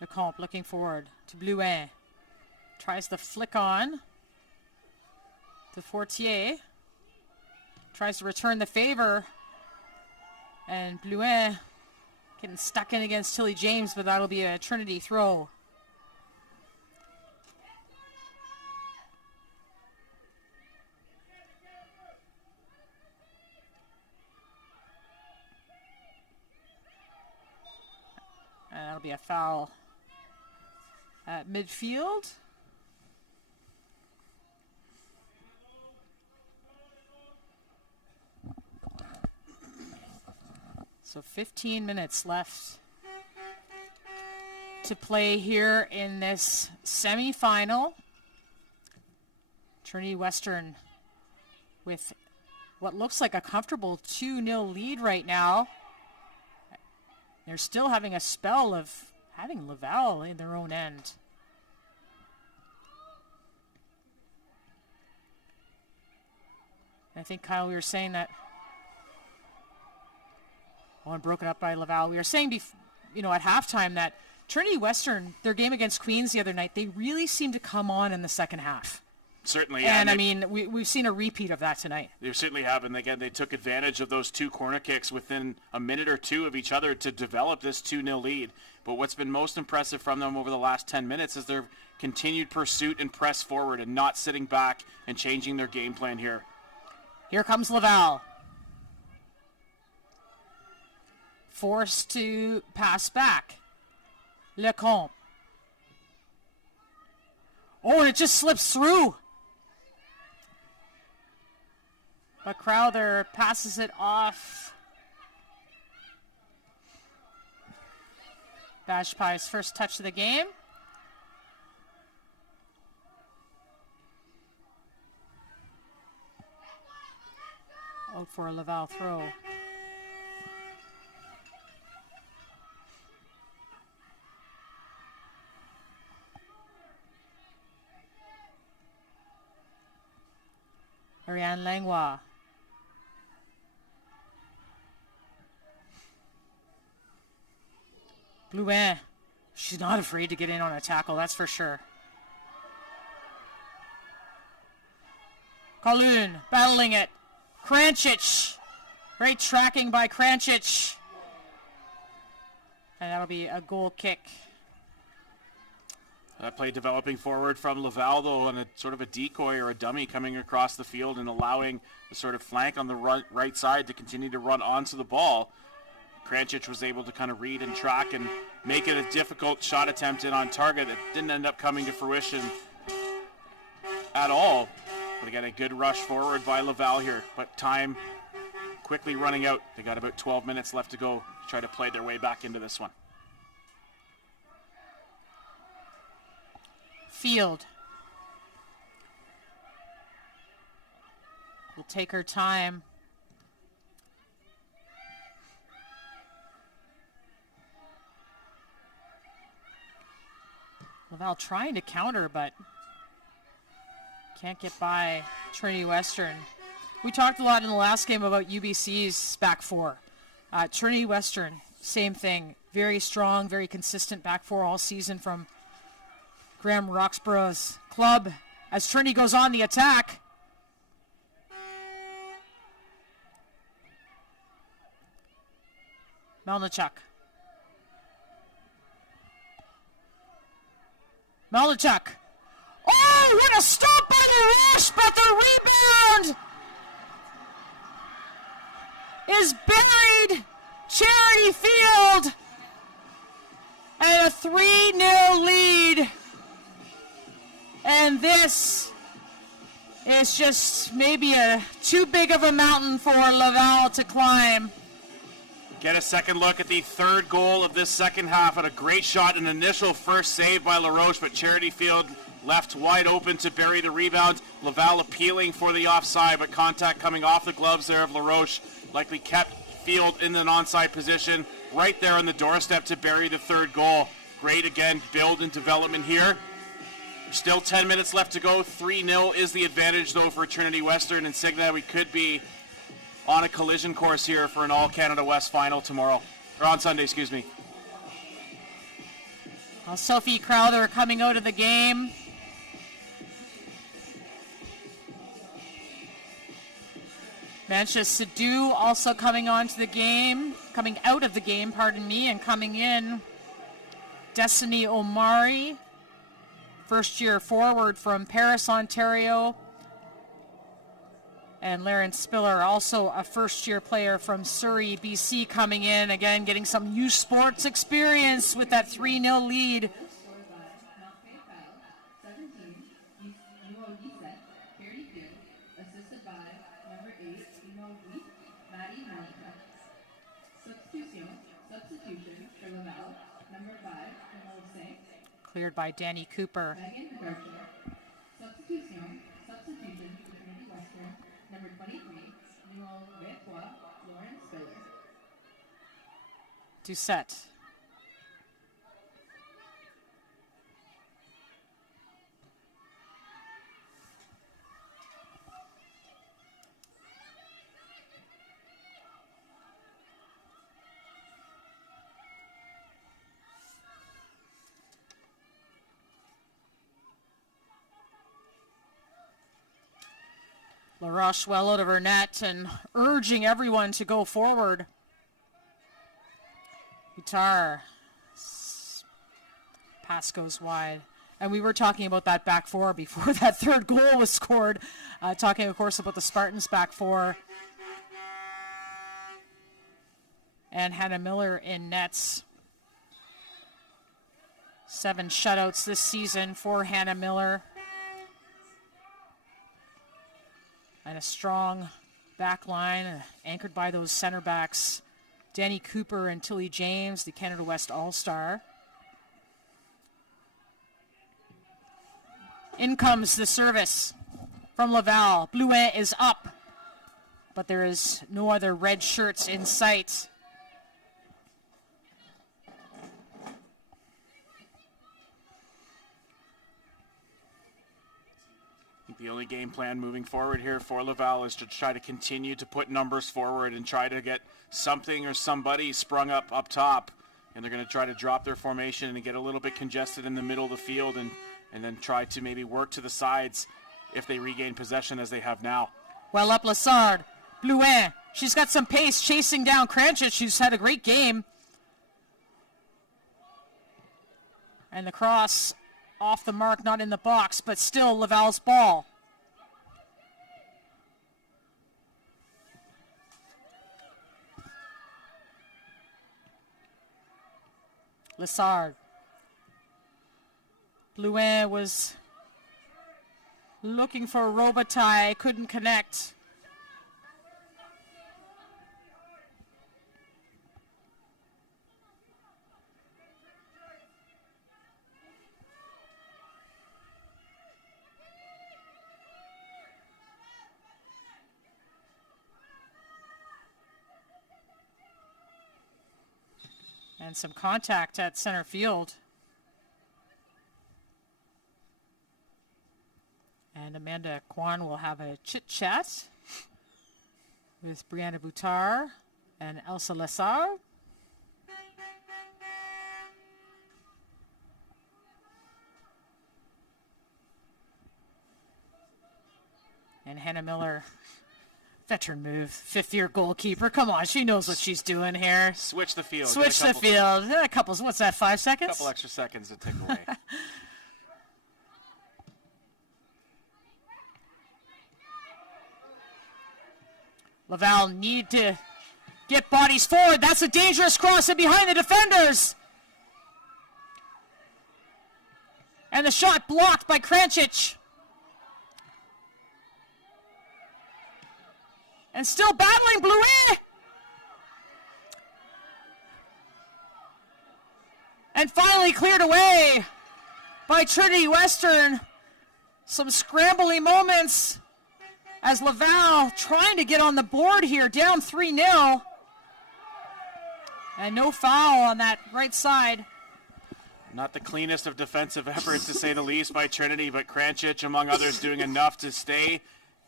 Lecomte looking forward to Blouin. Tries the flick on to Fortier. Tries to return the favor. And Blouin getting stuck in against Tilly James, but that'll be a Trinity throw. And that'll be a foul at midfield. So 15 minutes left to play here in this semifinal. Trinity Western with what looks like a comfortable 2-0 lead right now. They're still having a spell of having Laval in their own end. I think, Kyle, we were saying that and broken up by Laval. We were saying, at halftime that Trinity Western, their game against Queens the other night, they really seemed to come on in the second half. Certainly, yeah. And we've seen a repeat of that tonight. They certainly have, and again, they took advantage of those 2 corner kicks within a minute or 2 of each other to develop this 2-0 lead. But what's been most impressive from them over the last 10 minutes is their continued pursuit and press forward and not sitting back and changing their game plan here. Here comes Laval. Forced to pass back. Lecomte. Oh, and it just slips through. But Crowther passes it off. Bajpai's first touch of the game. Out for a Laval throw. Ariane Langlois. Blouin. She's not afraid to get in on a tackle, that's for sure. Colun battling it. Krančić. Great tracking by Krančić. And that'll be a goal kick That play developing forward from Laval, though, on a sort of a decoy or a dummy coming across the field and allowing the sort of flank on the right side to continue to run onto the ball. Krančić was able to kind of read and track and make it a difficult shot attempt in on target that didn't end up coming to fruition at all. But again, a good rush forward by Laval here, but time quickly running out. They got about 12 minutes left to go to try to play their way back into this one. Field will take her time. Laval trying to counter, but can't get by Trinity Western. We talked a lot in the last game about UBC's back four. Trinity Western, same thing. Very strong, very consistent back four all season from Graham Roxborough's club. As Trinity goes on the attack. Melnichuk. Oh, what a stop by the rush, but the rebound is buried. Charity Field. And a 3-0 lead. And this is just maybe too big of a mountain for Laval to climb. Get a second look at the third goal of this second half, and a great shot, an initial first save by LaRoche, but Charity Field left wide open to bury the rebound. Laval appealing for the offside, but contact coming off the gloves there of LaRoche likely kept Field in an onside position right there on the doorstep to bury the third goal. Great, again, build and development here. Still 10 minutes left to go. 3-0 is the advantage, though, for Trinity Western and Cygna. We could be on a collision course here for an All-Canada West final tomorrow. Or on Sunday, excuse me. Well, Sophie Crowther coming out of the game. Mancha Sadu also coming out of the game, and coming in. Destiny Omari, first-year forward from Paris, Ontario. And Laren Spiller, also a first-year player from Surrey, BC, coming in. Again, getting some youth sports experience with that 3-0 lead. Cleared by Danny Cooper. Number 23, numéro 23, Lauren Spiller. Doucette. LaRoche well out of her net and urging everyone to go forward. Guitar. Pass goes wide. And we were talking about that back four before that third goal was scored. Talking, of course, about the Spartans back four. And Hannah Miller in nets. 7 shutouts this season for Hannah Miller. And a strong back line, anchored by those center backs, Danny Cooper and Tilly James, the Canada West All-Star. In comes the service from Laval. Blouin is up, but there is no other red shirts in sight. The only game plan moving forward here for Laval is to try to continue to put numbers forward and try to get something or somebody sprung up top. And they're going to try to drop their formation and get a little bit congested in the middle of the field and then try to maybe work to the sides if they regain possession as they have now. Well up Lassard. Blouin. She's got some pace chasing down Krančić, who's had a great game. And the cross off the mark, not in the box, but still Laval's ball. Lessard. Blouin was looking for Robitaille, couldn't connect. And some contact at center field. And Amanda Kwan will have a chit-chat with Brianna Boutard and Elsa Lessard. And Hannah Miller, veteran move, fifth-year goalkeeper. Come on, she knows what she's doing here. Switch the field. Switch the field. A couple, what's that, 5 seconds? A couple extra seconds to take away. Laval need to get bodies forward. That's a dangerous cross and behind the defenders. And the shot blocked by Krančić. And still battling Blouin. And finally cleared away by Trinity Western. Some scrambling moments as Laval trying to get on the board here, down 3-0. And no foul on that right side. Not the cleanest of defensive efforts, to say the least, by Trinity, but Krančić, among others, doing enough to stay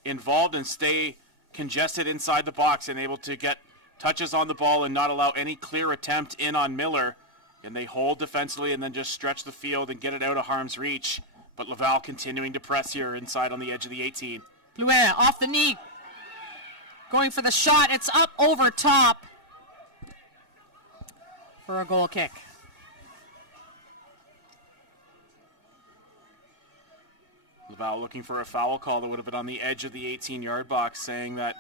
involved and stay congested inside the box and able to get touches on the ball and not allow any clear attempt in on Miller. And they hold defensively and then just stretch the field and get it out of harm's reach. But Laval continuing to press here inside on the edge of the 18. Blouin off the knee, going for the shot. It's up over top for a goal kick. Laval looking for a foul call that would have been on the edge of the 18-yard box, saying that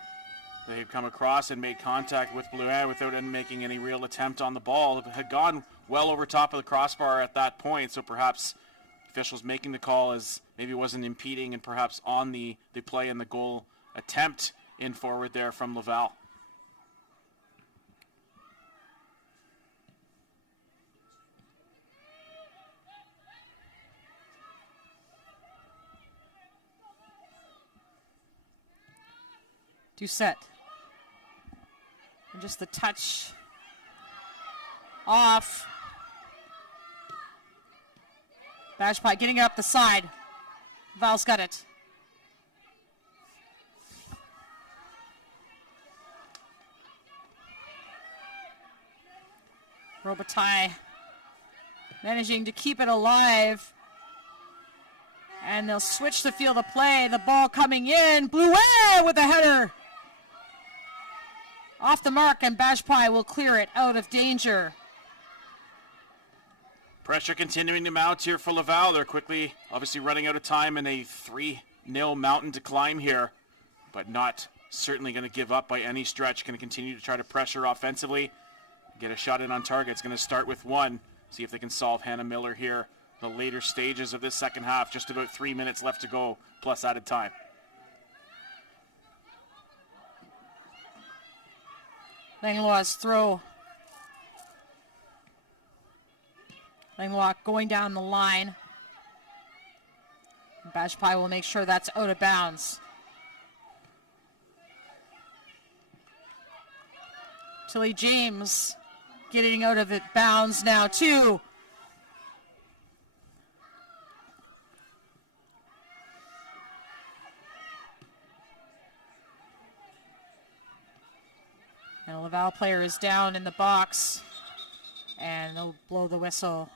they had come across and made contact with Blouin without making any real attempt on the ball. It had gone well over top of the crossbar at that point, so perhaps officials making the call as maybe wasn't impeding and perhaps on the play and the goal attempt in forward there from Laval. Doucette. And just the touch off. Bajpai getting it up the side. Val's got it. Robitaille managing to keep it alive. And they'll switch the field of play. The ball coming in. Blouin with a header. Off the mark, and Bajpai will clear it out of danger. Pressure continuing to mount here for Laval. They're quickly, obviously, running out of time in a 3-0 mountain to climb here, but not certainly going to give up by any stretch. Going to continue to try to pressure offensively, get a shot in on target. It's going to start with one. See if they can solve Hannah Miller here. The later stages of this second half, just about 3 minutes left to go, plus added time. Langlois' throw. Langlois going down the line. Bajpai will make sure that's out of bounds. Tilly James getting out of it bounds now too. And a Laval player is down in the box, and they'll blow the whistle.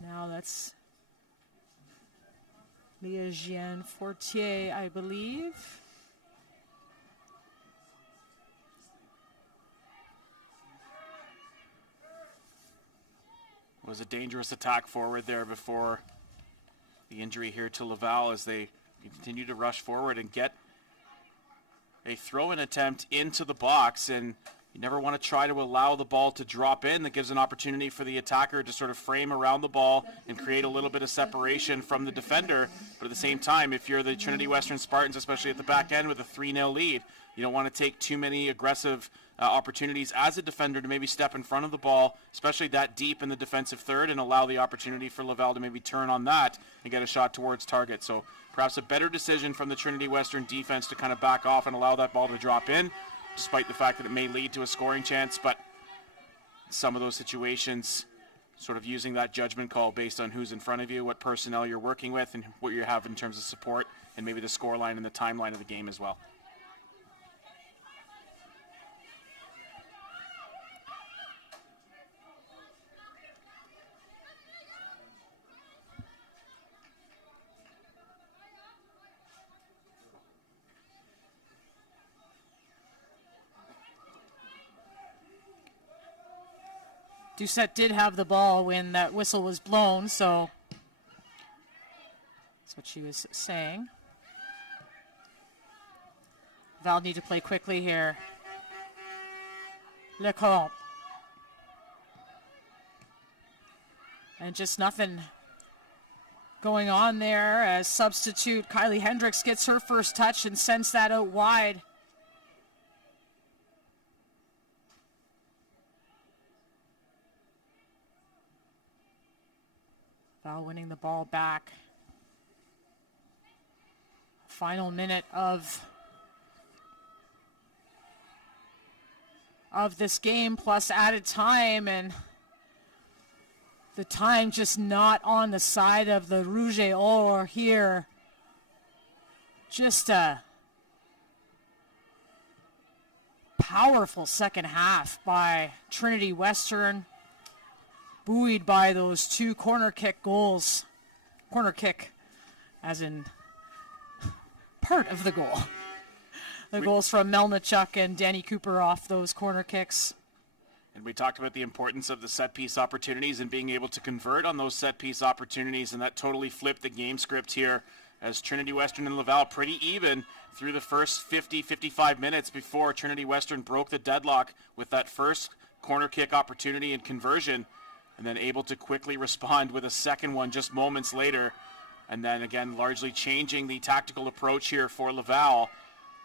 Now that's Leah-Jeanne Fortier, I believe. was a dangerous attack forward there before the injury here to Laval as they continue to rush forward and get a throw-in attempt into the box. And you never want to try to allow the ball to drop in. That gives an opportunity for the attacker to sort of frame around the ball and create a little bit of separation from the defender. But at the same time, if you're the Trinity Western Spartans, especially at the back end with a 3-0 lead, you don't want to take too many aggressive opportunities as a defender to maybe step in front of the ball, especially that deep in the defensive third, and allow the opportunity for Laval to maybe turn on that and get a shot towards target. So perhaps a better decision from the Trinity Western defense to kind of back off and allow that ball to drop in, despite the fact that it may lead to a scoring chance. But some of those situations, sort of using that judgment call based on who's in front of you, what personnel you're working with, and what you have in terms of support, and maybe the score line and the timeline of the game as well. Doucette did have the ball when that whistle was blown, so that's what she was saying. Val need to play quickly here. Lecomte. And just nothing going on there as substitute Kylie Hendricks gets her first touch and sends that out wide. Val winning the ball back. Final minute of this game plus added time, and the time just not on the side of the Rouge et Or here. Just a powerful second half by Trinity Western, buoyed by those two corner kick goals. Corner kick as in part of the goal. The goals from Melnichuk and Danny Cooper off those corner kicks. And we talked about the importance of the set-piece opportunities and being able to convert on those set-piece opportunities, and that totally flipped the game script here as Trinity Western and Laval pretty even through the first 55 minutes before Trinity Western broke the deadlock with that first corner kick opportunity and conversion, and then able to quickly respond with a second one just moments later, and then again largely changing the tactical approach here for Laval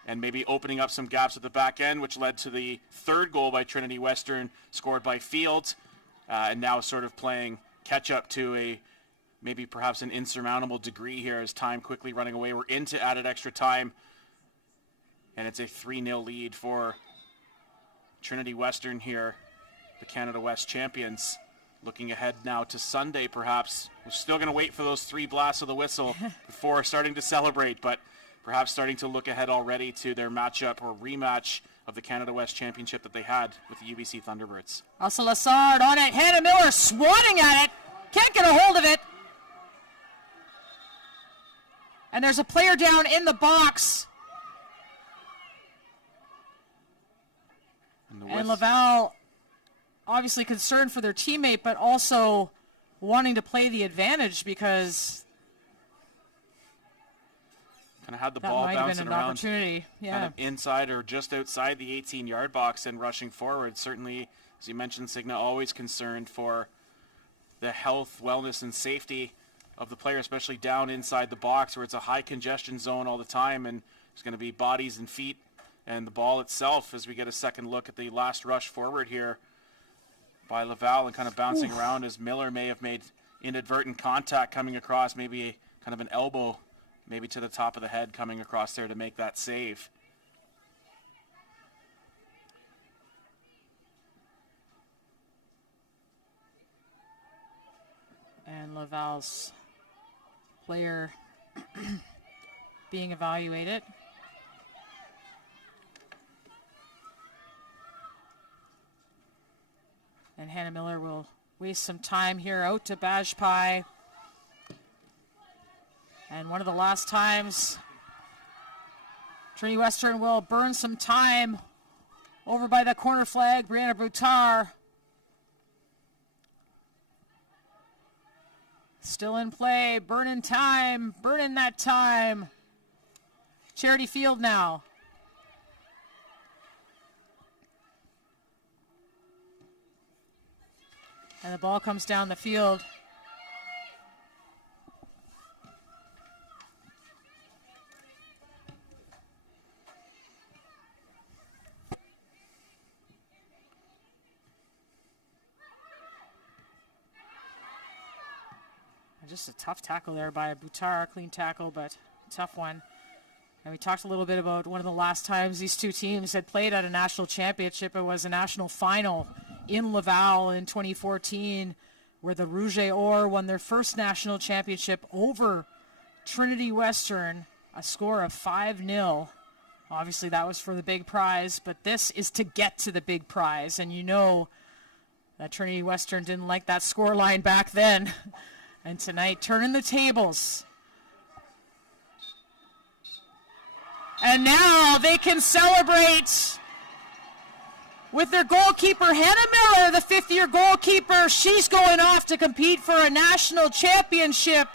and maybe opening up some gaps at the back end, which led to the third goal by Trinity Western, scored by Fields, and now sort of playing catch-up to a maybe perhaps an insurmountable degree here as time quickly running away. We're into added extra time, and it's a 3-0 lead for Trinity Western here, the Canada West champions. Looking ahead now to Sunday, perhaps. We're still going to wait for those 3 blasts of the whistle before starting to celebrate, but perhaps starting to look ahead already to their matchup or rematch of the Canada West Championship that they had with the UBC Thunderbirds. Asa Lassard on it. Hannah Miller swatting at it. Can't get a hold of it. And there's a player down in the box. And Laval obviously concerned for their teammate, but also wanting to play the advantage because kind of had the that ball might have bouncing been an around opportunity. Yeah. kind of inside or just outside the 18-yard box and rushing forward. Certainly, as you mentioned, Signa always concerned for the health, wellness, and safety of the player, especially down inside the box where it's a high congestion zone all the time, and there's going to be bodies and feet and the ball itself as we get a second look at the last rush forward here by Laval and kind of bouncing around as Miller may have made inadvertent contact coming across, maybe kind of an elbow maybe to the top of the head coming across there to make that save. And Laval's player being evaluated. And Hannah Miller will waste some time here out to Bajpai. And one of the last times Trinity Western will burn some time over by the corner flag. Brianna Boutard Still in play, burning time, burning that time. Charity Field now. And the ball comes down the field. Just a tough tackle there by Boutar, clean tackle, but tough one. And we talked a little bit about one of the last times these two teams had played at a national championship. It was a national final in Laval in 2014, where the Rouge et Or won their first national championship over Trinity Western, a score of 5-0. Obviously, that was for the big prize, but this is to get to the big prize. And you know that Trinity Western didn't like that score line back then. And tonight, turning the tables. And now they can celebrate with their goalkeeper, Hannah Miller, the fifth-year goalkeeper. She's going off to compete for a national championship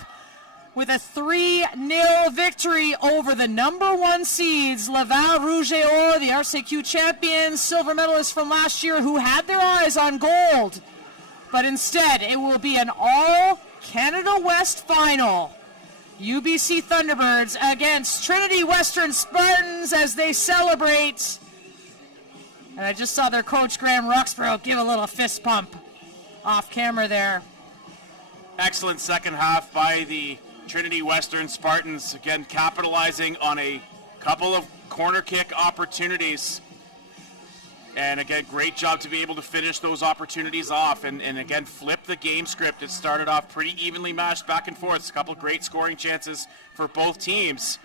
with a 3-0 victory over the number 1 seeds, Laval Rouge et Or, the RCQ champions, silver medalists from last year who had their eyes on gold. But instead, it will be an all-Canada West final. UBC Thunderbirds against Trinity Western Spartans as they celebrate. And I just saw their coach, Graham Roxborough, give a little fist pump off camera there. Excellent second half by the Trinity Western Spartans, again capitalizing on a couple of corner kick opportunities. And again, great job to be able to finish those opportunities off and again, flip the game script. It started off pretty evenly matched back and forth. A couple of great scoring chances for both teams.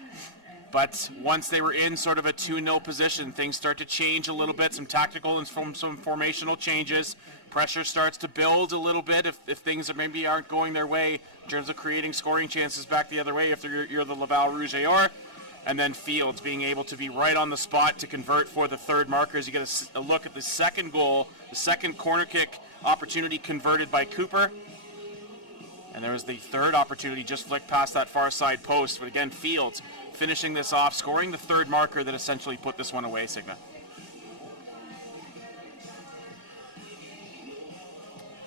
But once they were in sort of a 2-0 position, things start to change a little bit. Some tactical and some formational changes. Pressure starts to build a little bit if things maybe aren't going their way in terms of creating scoring chances back the other way if you're the Laval Rouge et Or. And then Fields being able to be right on the spot to convert for the third marker. As you get a look at the second goal, the second corner kick opportunity converted by Cooper. And there was the third opportunity just flicked past that far side post. But again, Fields finishing this off, scoring the third marker that essentially put this one away, Signa.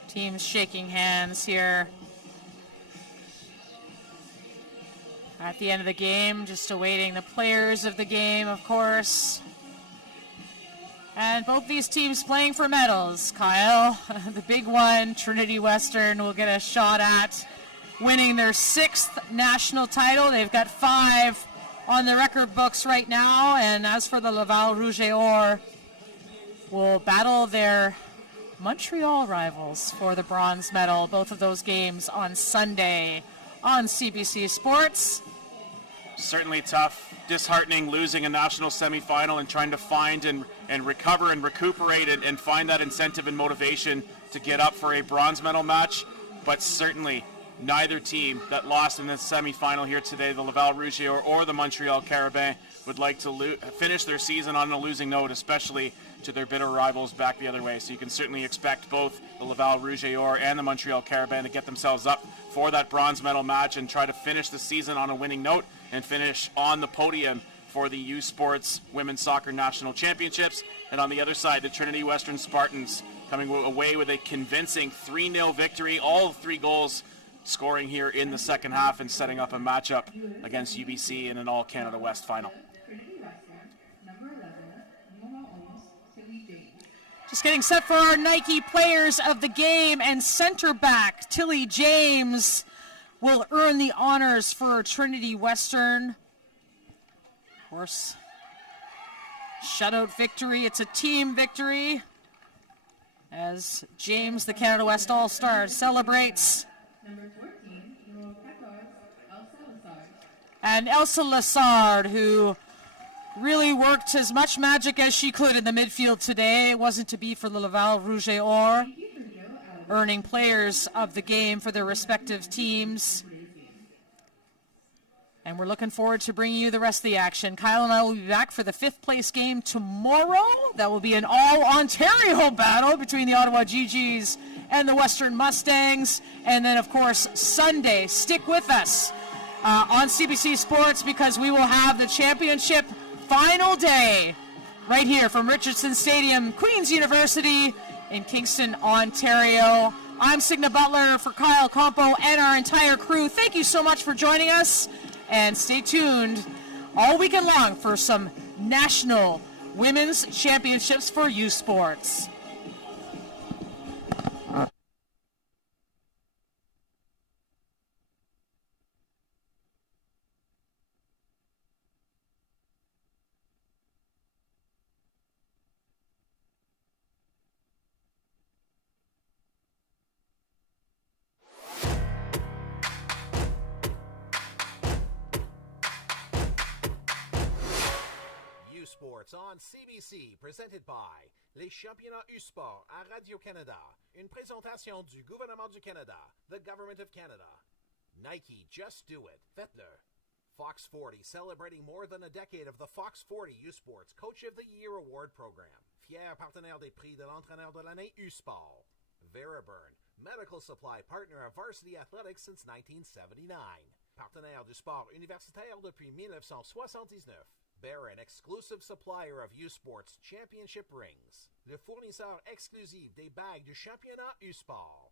Teams shaking hands here at the end of the game, just awaiting the players of the game, of course. And both these teams playing for medals. Kyle, the big one, Trinity Western will get a shot at winning their 6th national title. They've got 5 on the record books right now. And as for the Laval Rouge et Or, will battle their Montreal rivals for the bronze medal. Both of those games on Sunday on CBC Sports. Certainly tough, disheartening losing a national semifinal and trying to find and recover and recuperate and find that incentive and motivation to get up for a bronze medal match. But certainly neither team that lost in the semifinal here today, the Laval Rouge et Or or the Montreal Carabins, would like to finish their season on a losing note, especially to their bitter rivals back the other way. So you can certainly expect both the Laval Rouge et Or and the Montreal Carabins to get themselves up for that bronze medal match and try to finish the season on a winning note and finish on the podium for the U Sports Women's Soccer National Championships. And on the other side, the Trinity Western Spartans coming away with a convincing 3-0 victory, all 3 goals scoring here in the second half and setting up a matchup against UBC in an All-Canada West final. Just getting set for our Nike players of the game, and center back Tilly James will earn the honors for Trinity Western. Of course, shutout victory. It's a team victory as James, the Canada West All-Star, celebrates. And Elsa Lassard, who really worked as much magic as she could in the midfield today. It wasn't to be for the Laval Rouge et Or, earning players of the game for their respective teams. And we're looking forward to bringing you the rest of the action. Kyle and I will be back for the 5th place game tomorrow. That will be an all-Ontario battle between the Ottawa GGs and the Western Mustangs. And then, of course, Sunday, stick with us on CBC Sports because we will have the championship final day right here from Richardson Stadium, Queen's University in Kingston, Ontario. I'm Signa Butler for Kyle Compo and our entire crew. Thank you so much for joining us. And stay tuned all weekend long for some national women's championships for youth sports. Sports on CBC, presented by les championnats U-Sport à Radio-Canada. Une présentation du gouvernement du Canada, the Government of Canada. Nike, just do it. Faites-le. Fox 40, celebrating more than a decade of the Fox 40 U-Sports Coach of the Year Award Program. Fier partenaire des prix de l'entraîneur de l'année U-Sport. Veraburn, medical supply partner of varsity athletics since 1979. Partenaire du sport universitaire depuis 1979. Barron, exclusive supplier of U-Sports championship rings. Le fournisseur exclusif des bagues du championnat U-Sport.